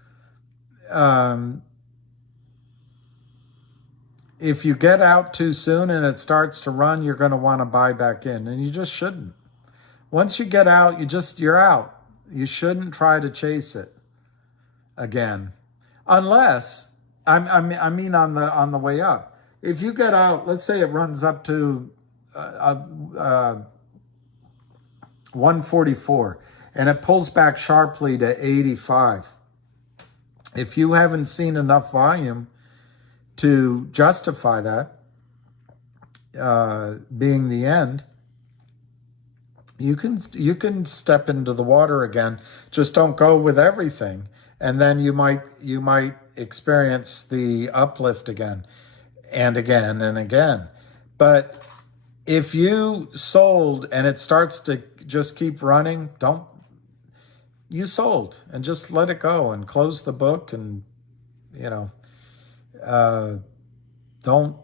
if you get out too soon and it starts to run, you're going to want to buy back in, and you just shouldn't. Once you get out, you're out. You shouldn't try to chase it again, unless I mean on the way up. If you get out, let's say it runs up to 144 and it pulls back sharply to 85. If you haven't seen enough volume to justify that being the end, you can step into the water again. Just don't go with everything, and then you might experience the uplift again and again and again. But if you sold and it starts to just keep running, you sold and just let it go and close the book, and don't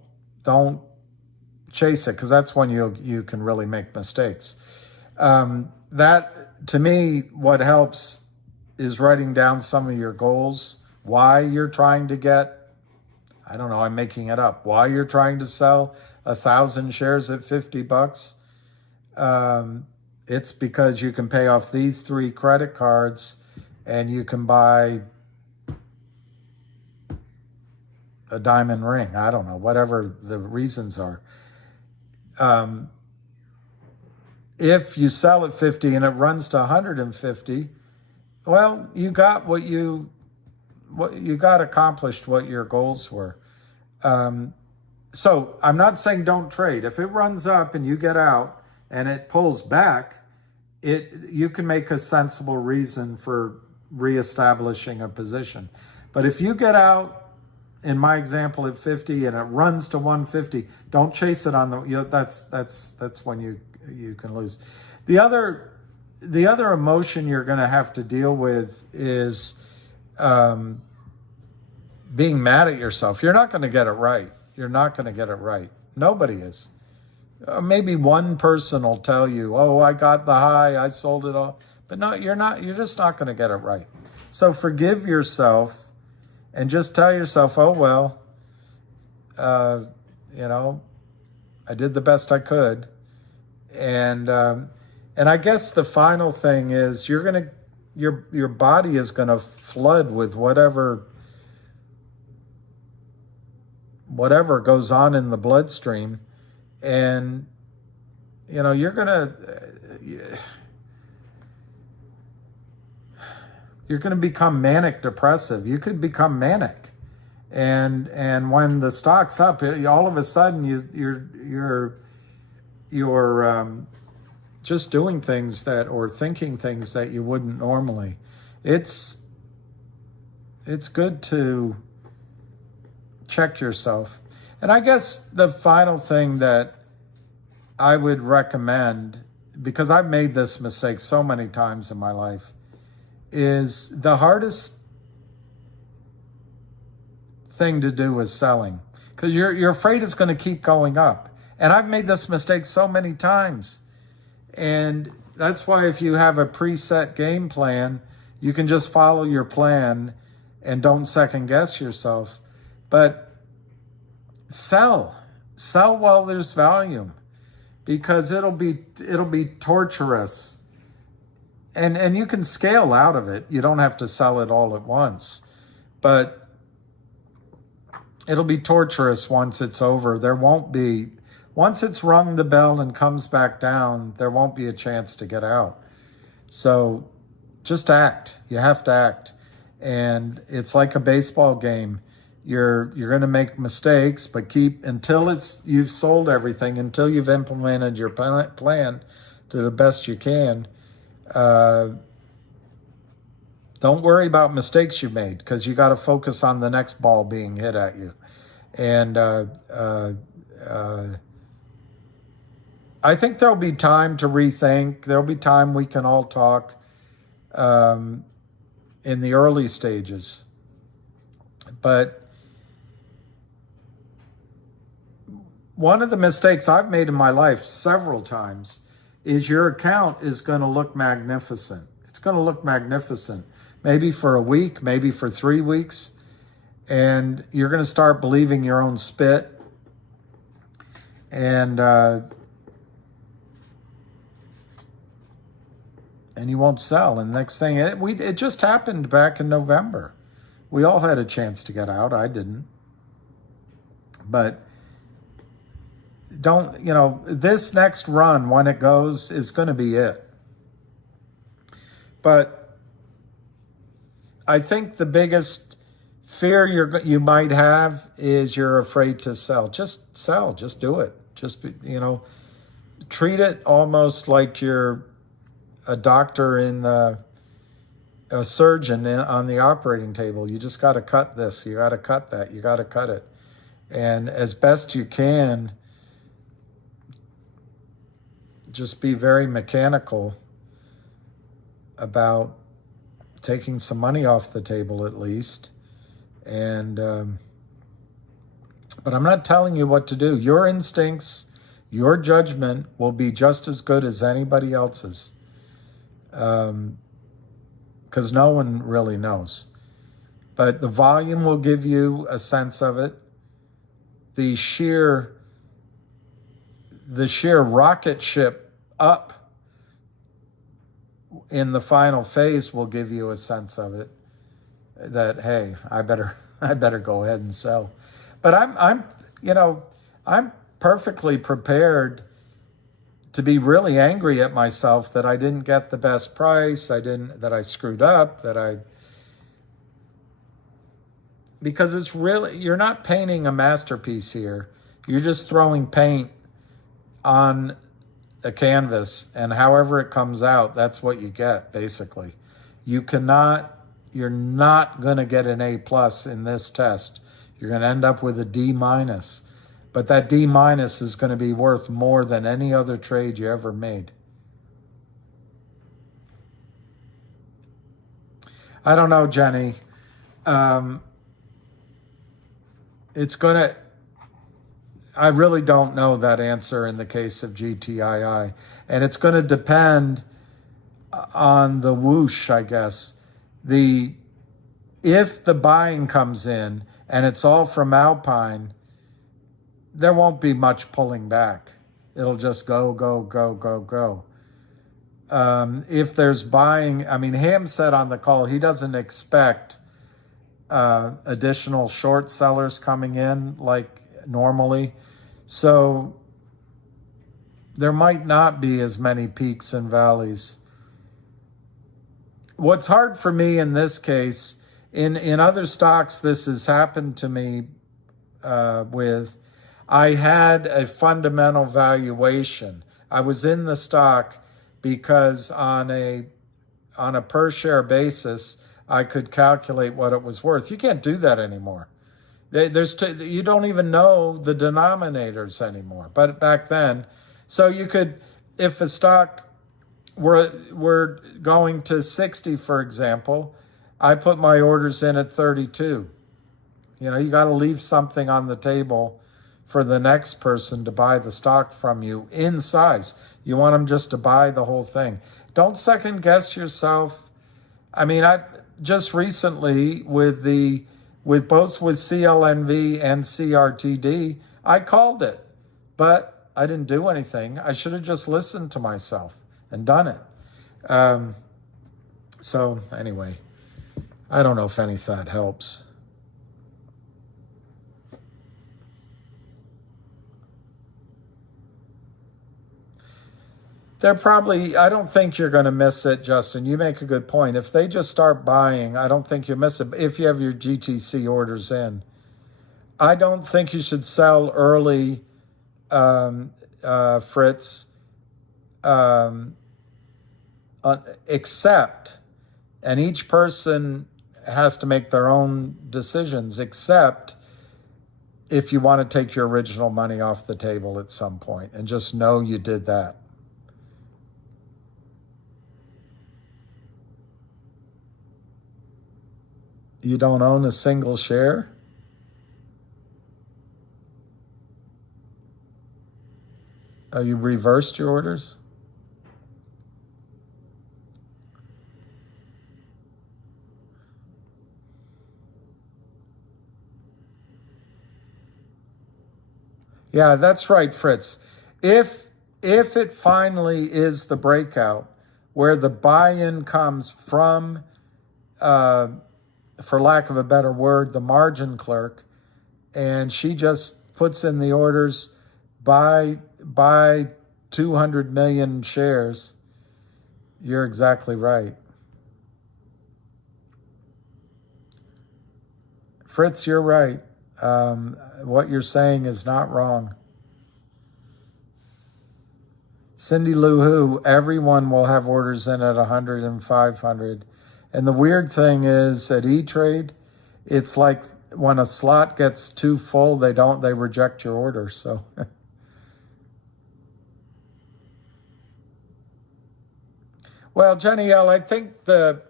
chase it, because that's when you can really make mistakes. That, to me, what helps is writing down some of your goals, why you're trying to get, I don't know, I'm making it up, why you're trying to sell 1,000 shares at $50. It's because you can pay off these 3 credit cards and you can buy a diamond ring. I don't know, whatever the reasons are. If you sell at 50 and it runs to 150, well, you got accomplished what your goals were. So I'm not saying don't trade. If it runs up and you get out and it pulls back, you can make a sensible reason for reestablishing a position. But if you get out, in my example, at 50 and it runs to 150, don't chase it on that's when you can lose. The other emotion you're going to have to deal with is being mad at yourself. You're not going to get it right. Nobody is. Maybe one person will tell you, oh, I got the high, I sold it all. But no, you're not. You're just not going to get it right. So forgive yourself and just tell yourself, oh, well, I did the best I could. And I guess the final thing is your body is going to flood with whatever goes on in the bloodstream, and you're going to become manic depressive. You could become manic, and when the stock's up, all of a sudden you're just doing things or thinking things that you wouldn't normally. It's good to check yourself. And I guess the final thing that I would recommend, because I've made this mistake so many times in my life, is the hardest thing to do is selling, because you're afraid it's going to keep going up. And I've made this mistake so many times. And that's why if you have a preset game plan, you can just follow your plan and don't second guess yourself. But sell while there's volume. because it'll be torturous. And you can scale out of it. You don't have to sell it all at once. But it'll be torturous once it's over. Once it's rung the bell and comes back down, there won't be a chance to get out. So just act. You have to act. And it's like a baseball game. You're going to make mistakes, but until you've sold everything, until you've implemented your plan to the best you can. Don't worry about mistakes you made, because you got to focus on the next ball being hit at you. And I think there'll be time to rethink. There'll be time we can all talk in the early stages. But one of the mistakes I've made in my life several times is your account is going to look magnificent. It's going to look magnificent, maybe for a week, maybe for 3 weeks. And you're going to start believing your own spit. And you won't sell. And the next thing, it just happened back in November. We all had a chance to get out. I didn't. But this next run, when it goes, is going to be it. But I think the biggest fear you might have is you're afraid to sell. Just sell. Just do it. Just, treat it almost like you're a doctor a surgeon on the operating table. You just got to cut this. You got to cut that. You got to cut it. And as best you can, just be very mechanical about taking some money off the table at least. And but I'm not telling you what to do. Your instincts, your judgment will be just as good as anybody else's. Because no one really knows. But the volume will give you a sense of it. The sheer rocket ship up in the final phase will give you a sense of it. That, hey, I better go ahead and sell. But I'm perfectly prepared to be really angry at myself that I didn't get the best price, that I screwed up, because it's really, you're not painting a masterpiece here. You're just throwing paint on a canvas, and however it comes out, that's what you get, basically. You're not going to get an A+ in this test. You're going to end up with a D-. But that D- is going to be worth more than any other trade you ever made. I don't know, Jenny. I really don't know that answer in the case of GTII. And it's going to depend on the whoosh, I guess. If the buying comes in and it's all from Alpine, there won't be much pulling back. It'll just go, go, go, go, go. If there's buying, Ham said on the call, he doesn't expect additional short sellers coming in like normally. So there might not be as many peaks and valleys. What's hard for me in this case, in other stocks, this has happened to me with, I had a fundamental valuation. I was in the stock because on a per share basis, I could calculate what it was worth. You can't do that anymore. You don't even know the denominators anymore. But back then, so you could, if a stock were going to 60, for example, I put my orders in at 32. You got to leave something on the table for the next person to buy the stock from you in size. You want them just to buy the whole thing. Don't second guess yourself. I just recently with both CLNV and CRTD, I called it, but I didn't do anything. I should have just listened to myself and done it. So anyway, I don't know if any of that helps. They're probably, I don't think you're going to miss it, Justin. You make a good point. If they just start buying, I don't think you'll miss it. If you have your GTC orders in, I don't think you should sell early, Fritz, except, and each person has to make their own decisions, except if you want to take your original money off the table at some point and just know you did that. You don't own a single share? Oh, you reversed your orders? Yeah, that's right, Fritz. If it finally is the breakout where the buy-in comes from, for lack of a better word, the margin clerk, and she just puts in the orders, buy 200 million shares, you're exactly right. Fritz, you're right. What you're saying is not wrong. Cindy Lou Who, everyone will have orders in at 100 and 500. And the weird thing is at E-Trade, it's like when a slot gets too full, they reject your order. So well, Jenny L, I think the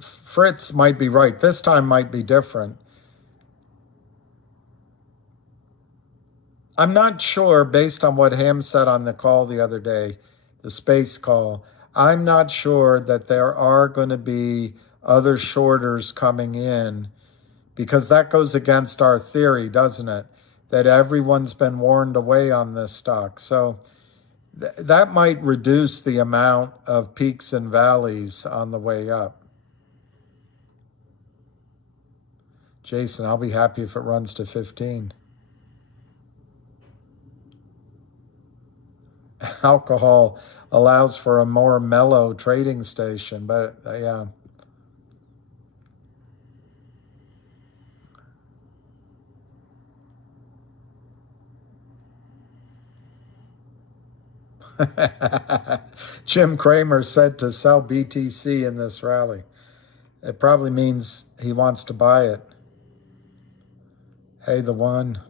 Fritz might be right. This time might be different. I'm not sure, based on what Ham said on the call the other day, the space call, I'm not sure that there are going to be other shorters coming in, because that goes against our theory, doesn't it? That everyone's been warned away on this stock. So that might reduce the amount of peaks and valleys on the way up. Jason, I'll be happy if it runs to 15. Alcohol allows for a more mellow trading station, but yeah. Jim Cramer said to sell BTC in this rally. It probably means he wants to buy it. Hey, the one.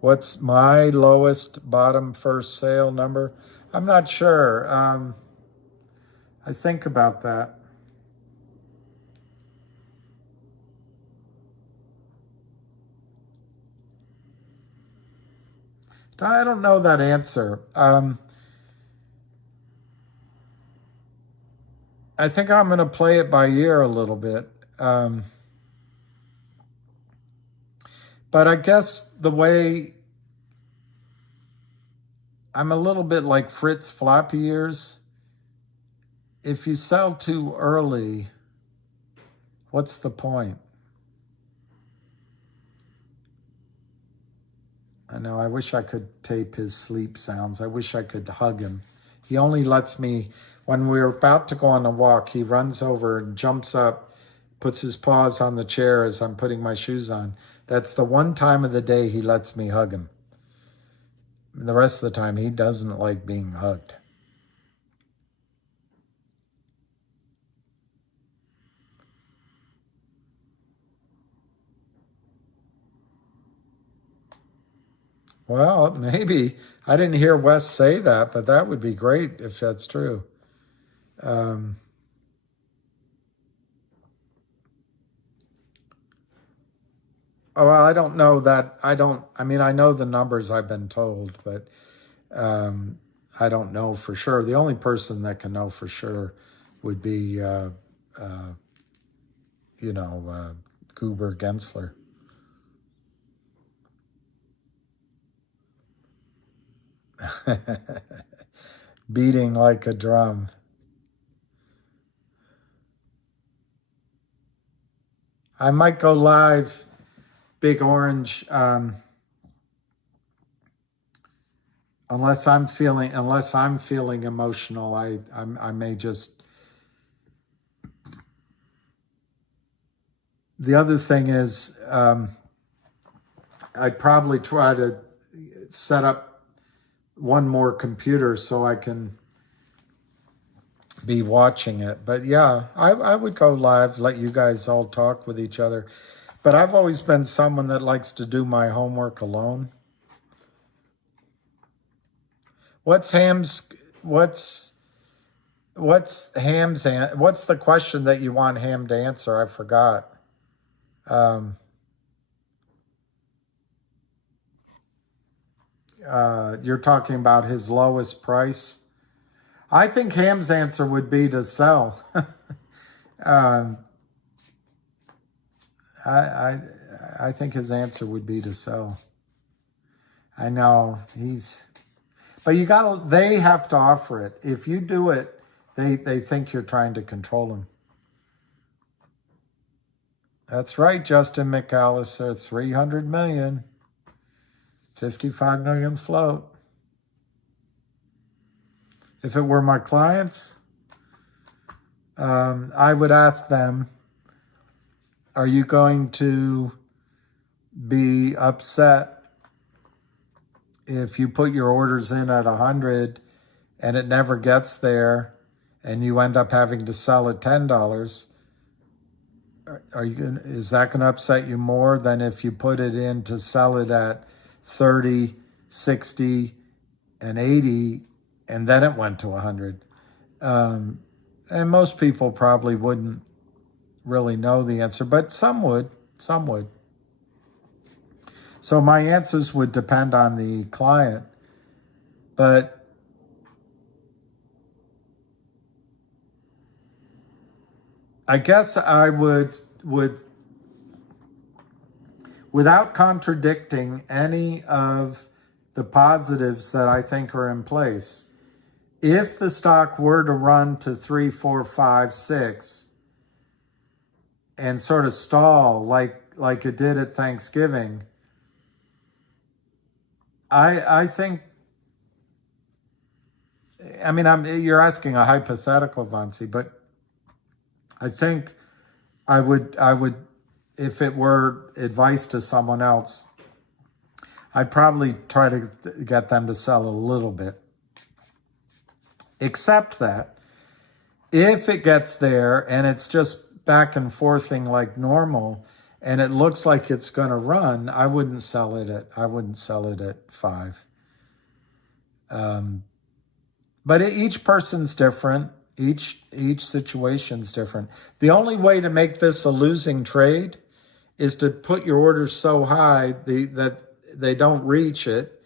What's my lowest bottom first sale number? I'm not sure. I think about that. I don't know that answer. I think I'm going to play it by ear a little bit. But I guess the way I'm a little bit like Fritz floppy ears. If you sell too early, what's the point? I know, I wish I could tape his sleep sounds. I wish I could hug him. He only lets me, when we're about to go on a walk, he runs over and jumps up, puts his paws on the chair as I'm putting my shoes on. That's the one time of the day he lets me hug him. The rest of the time, he doesn't like being hugged. Well, maybe. I didn't hear Wes say that, but that would be great if that's true. Oh, well, I don't know that. I mean, I know the numbers I've been told, but I don't know for sure. The only person that can know for sure would be, Goober Gensler. Beating like a drum. I might go live, Big Orange, unless I'm feeling emotional. I may just. The other thing is, I'd probably try to set up one more computer so I can be watching it. But yeah, I would go live, let you guys all talk with each other. But I've always been someone that likes to do my homework alone. What's the question that you want Ham to answer? I forgot. You're talking about his lowest price. I think Ham's answer would be to sell. I think his answer would be to sell. I know but they have to offer it. If you do it, they think you're trying to control them. That's right, Justin McAllister, 300 million, 55 million float. If it were my clients, I would ask them, are you going to be upset if you put your orders in at 100 and it never gets there and you end up having to sell at $10? Is that going to upset you more than if you put it in to sell it at 30, 60, and 80, and then it went to 100? And most people probably wouldn't really know the answer, but some would. So my answers would depend on the client, but I guess I would, without contradicting any of the positives that I think are in place, if the stock were to run to 3, 4, 5, 6 and sort of stall like it did at Thanksgiving, I think, you're asking a hypothetical, Vansi, but I think I would, if it were advice to someone else, I'd probably try to get them to sell a little bit. Except that if it gets there and it's just back and forthing like normal and it looks like it's going to run, I wouldn't sell it at 5. But each person's different. Each situation's different. The only way to make this a losing trade is to put your orders so high that they don't reach it,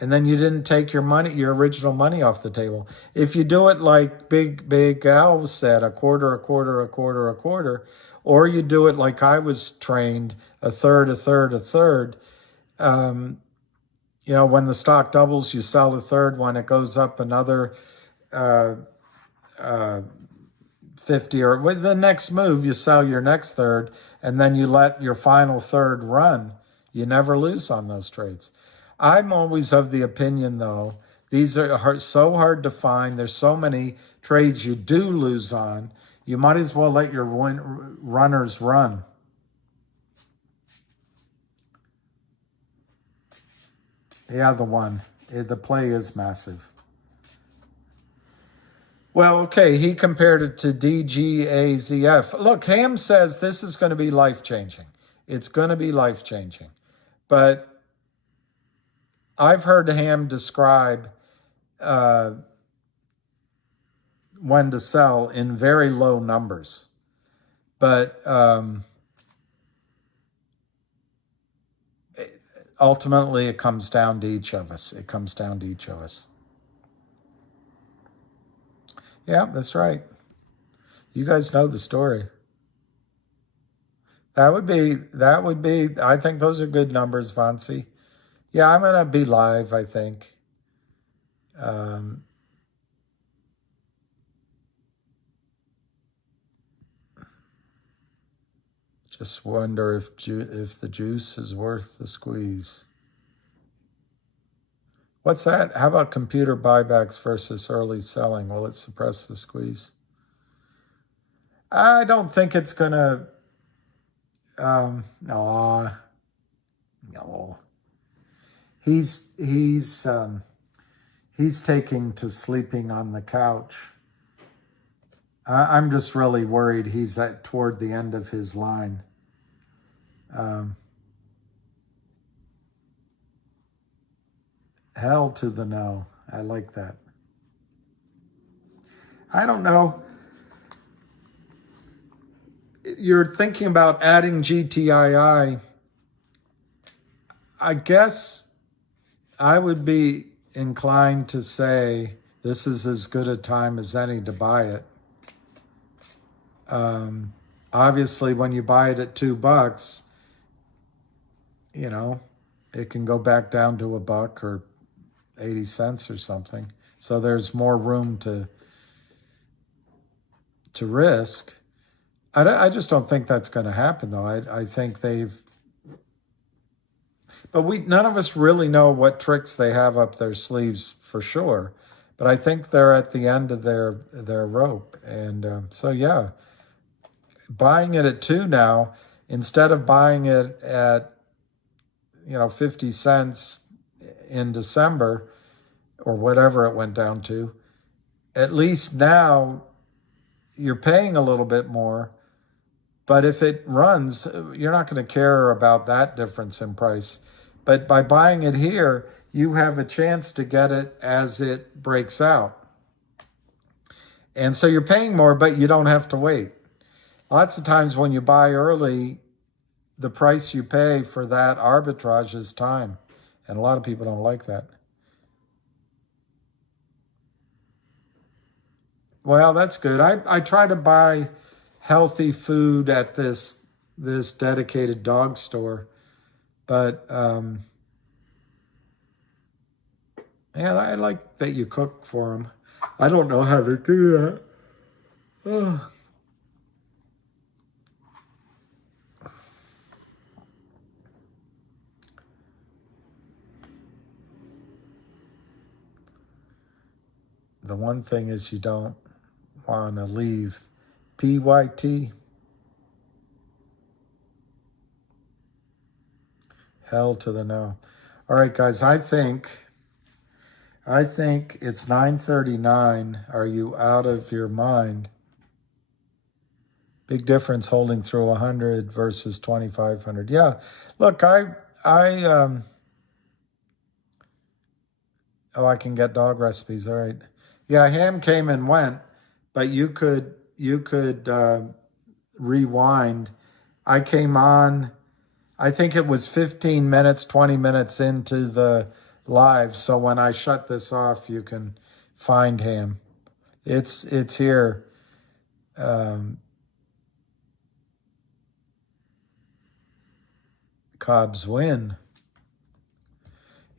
and then you didn't take your original money off the table. If you do it like Big Al said, a quarter, or you do it like I was trained, a third. When the stock doubles, you sell a third. When it goes up another 50, or with the next move, you sell your next third, and then you let your final third run. You never lose on those trades. I'm always of the opinion, though, these are so hard to find. There's so many trades you do lose on. You might as well let your runners run. Yeah, the play is massive. Well, okay, he compared it to DGAZF. Look, Ham says this is going to be life-changing. It's going to be life-changing. But I've heard Ham describe when to sell in very low numbers. But ultimately, it comes down to each of us. Yeah, that's right. You guys know the story. That would be, I think those are good numbers, Vancy. Yeah, I'm going to be live, I think. Just wonder if the juice is worth the squeeze. What's that? How about computer buybacks versus early selling? Will it suppress the squeeze? I don't think it's going to... no. He's taking to sleeping on the couch. I'm just really worried he's toward the end of his line. Hell to the no. I like that. I don't know. You're thinking about adding GTII. I guess I would be inclined to say this is as good a time as any to buy it. Obviously, when you buy it at $2, you know, it can go back down to $1 or 80 cents or something. So there's more room to risk. I just don't think that's going to happen, though. I think but none of us really know what tricks they have up their sleeves for sure. But I think they're at the end of their rope. And so, yeah, buying it at $2 now, instead of buying it at, 50 cents in December or whatever it went down to, at least now you're paying a little bit more. But if it runs, you're not going to care about that difference in price. But by buying it here, you have a chance to get it as it breaks out. And so you're paying more, but you don't have to wait. Lots of times when you buy early, the price you pay for that arbitrage is time. And a lot of people don't like that. Well, that's good. I try to buy healthy food at this dedicated dog store. But, yeah, I like that you cook for them. I don't know how to do that. Oh. The one thing is you don't want to leave PYT. Hell to the no. All right, guys, I think it's 9:39. Are you out of your mind? Big difference holding through 100 versus 2,500. Yeah, look, I can get dog recipes. All right. Yeah, ham came and went, but you could rewind. I came on, I think it was 15 minutes, 20 minutes into the live. So when I shut this off, you can find ham. It's here. Cubs win.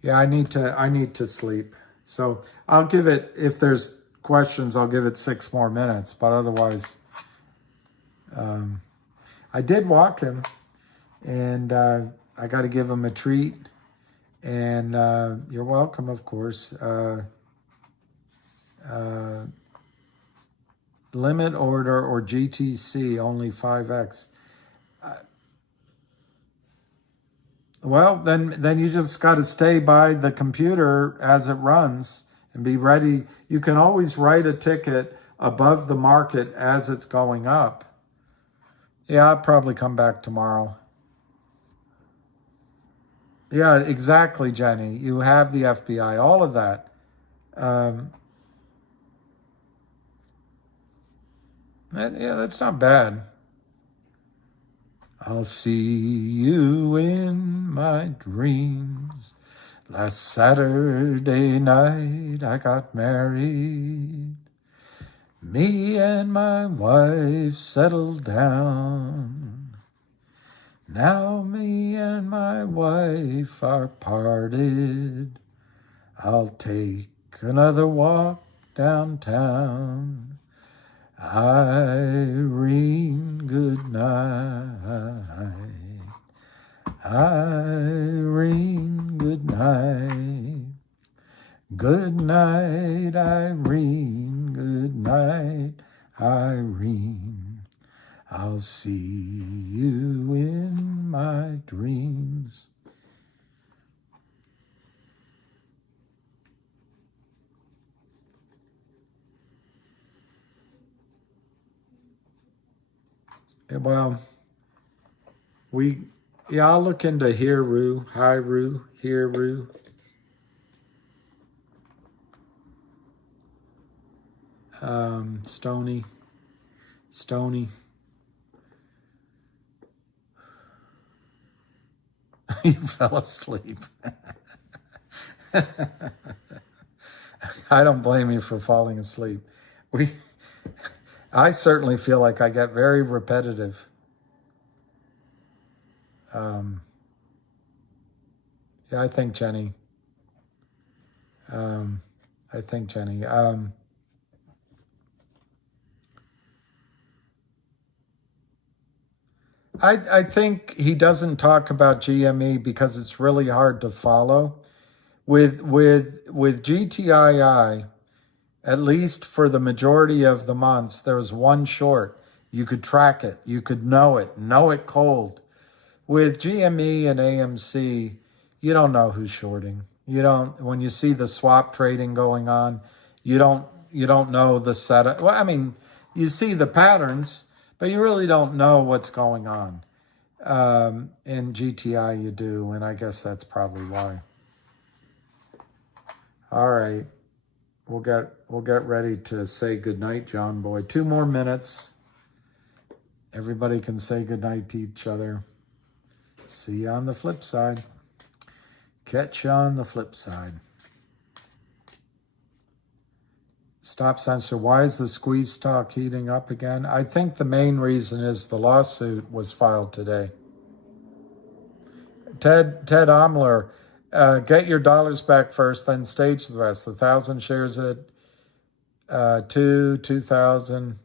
Yeah, I need to sleep. So I'll give it, if there's questions, I'll give it 6 more minutes. But otherwise, I did walk him, and I got to give him a treat. And you're welcome, of course. Limit order or GTC, only 5X. Well, then you just got to stay by the computer as it runs and be ready. You can always write a ticket above the market as it's going up. Yeah, I'll probably come back tomorrow. Yeah, exactly, Jenny. You have the FBI, all of that. Yeah, that's not bad. I'll see you in my dreams. Last Saturday night I got married. Me and my wife settled down. Now me and my wife are parted. I'll take another walk downtown. Irene, good night. Irene, good night. Good night, Irene. Good night, Irene. I'll see you in my dreams. Well, I'll look into Hiru. Stony. You fell asleep. I don't blame you for falling asleep. I certainly feel like I get very repetitive. Yeah, I think Jenny. I think he doesn't talk about GME because it's really hard to follow. With GTII, at least for the majority of the months, there was one short. You could track it. You could know it cold. With GME and AMC, you don't know who's shorting. You don't, when you see the swap trading going on, you don't know the setup. Well, I mean, you see the patterns, but you really don't know what's going on. In GTI you do, and I guess that's probably why. All right. We'll get ready to say goodnight, John Boy. 2 more minutes. Everybody can say goodnight to each other. See you on the flip side. Catch you on the flip side. Stop censor. Why is the squeeze talk heating up again? I think the main reason is the lawsuit was filed today. Ted Omler, get your dollars back first, then stage the rest. 1,000 shares at 2,000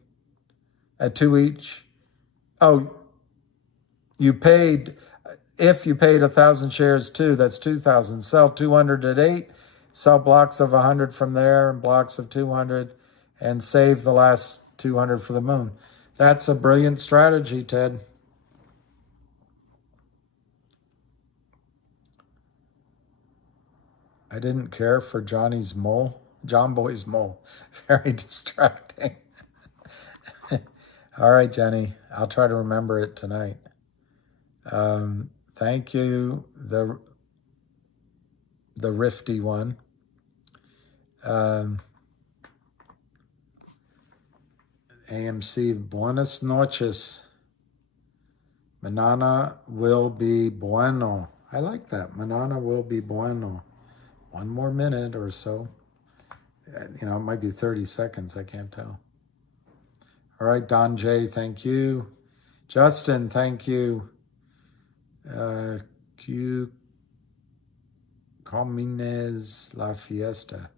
at 2 each. Oh, if you paid 1,000 shares too, that's 2,000. Sell 200 at 8. Sell blocks of 100 from there and blocks of 200 and save the last 200 for the moon. That's a brilliant strategy, Ted. I didn't care for John Boy's mole. Very distracting. All right, Jenny. I'll try to remember it tonight. Thank you, the Rifty one. AMC, buenas noches. Manana will be bueno. I like that. Manana will be bueno. 1 more minute or so. It might be 30 seconds. I can't tell. All right, Don J, thank you. Justin, thank you. Q Comines La Fiesta.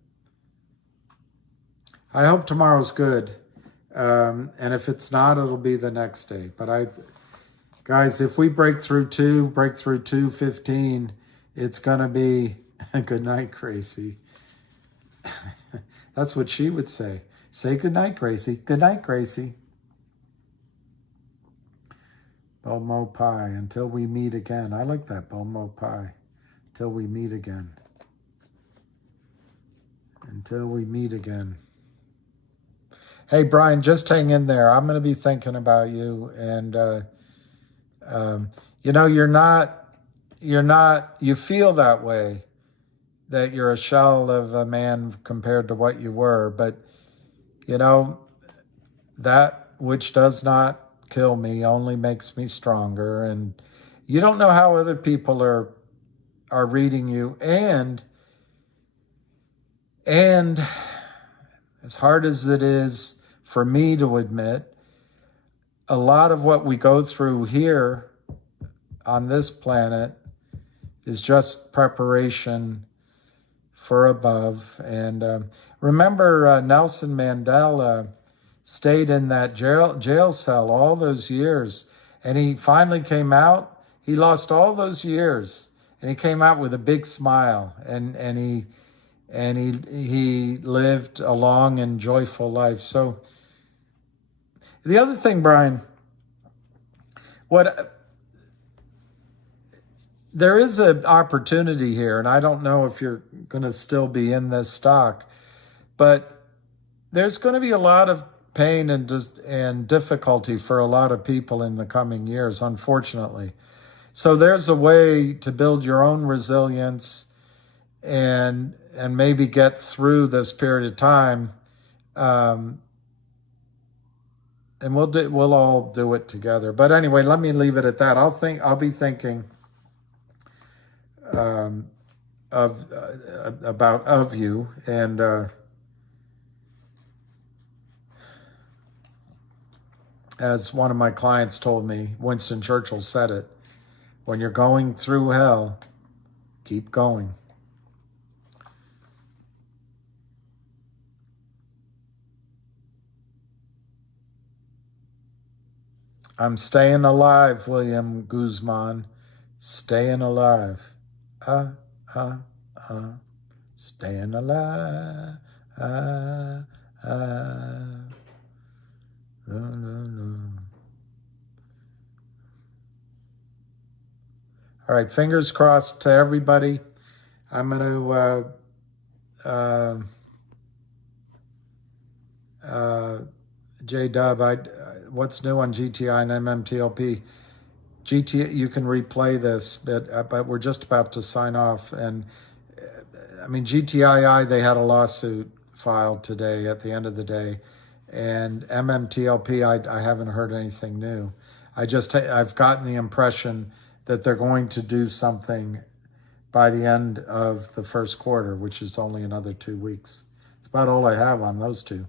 I hope tomorrow's good. And if it's not, it'll be the next day. But guys, if we break through 2:15, it's going to be good night, Gracie. That's what she would say. Say good night, Gracie. Good night, Gracie. Bomo Pie, until we meet again. I like that, Bomo Pie. Until we meet again. Until we meet again. Hey, Brian, just hang in there. I'm going to be thinking about you. And, you feel that way, that you're a shell of a man compared to what you were. But, that which does not kill me only makes me stronger. And you don't know how other people are reading you. And as hard as it is for me to admit. A lot of what we go through here on this planet is just preparation for above. And remember, Nelson Mandela stayed in that jail cell all those years, and he finally came out. He lost all those years, and he came out with a big smile, and he lived a long and joyful life. So the other thing, Brian, there is an opportunity here, and I don't know if you're going to still be in this stock, but there's going to be a lot of pain and difficulty for a lot of people in the coming years, unfortunately. So there's a way to build your own resilience and maybe get through this period of time. And we'll all do it together. But anyway, let me leave it at that. I'll be thinking of you, and as one of my clients told me, Winston Churchill said it: when you're going through hell, keep going. I'm staying alive, William Guzman. Staying alive. Staying alive. No. All right, fingers crossed to everybody. I'm going to... J-Dub, what's new on GTI and MMTLP? GTI, you can replay this, but we're just about to sign off. And I mean, GTII, they had a lawsuit filed today at the end of the day. And MMTLP, I haven't heard anything new. I've gotten the impression that they're going to do something by the end of the first quarter, which is only another 2 weeks. It's about all I have on those two.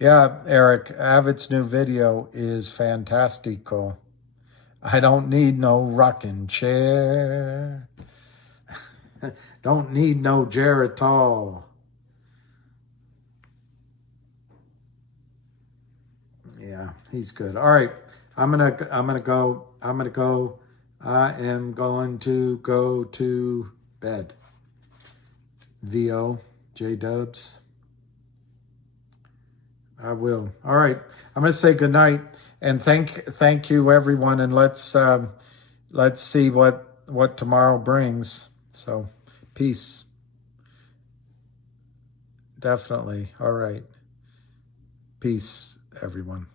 Yeah, Eric, Avid's new video is fantastico. I don't need no rocking chair. Don't need no Geritol. Yeah, he's good. All right, I'm gonna go. I am going to go to bed. VO, J-Dubs. I will. All right. I'm going to say good night and thank you everyone, and let's see what tomorrow brings. So, peace. Definitely. All right. Peace, everyone.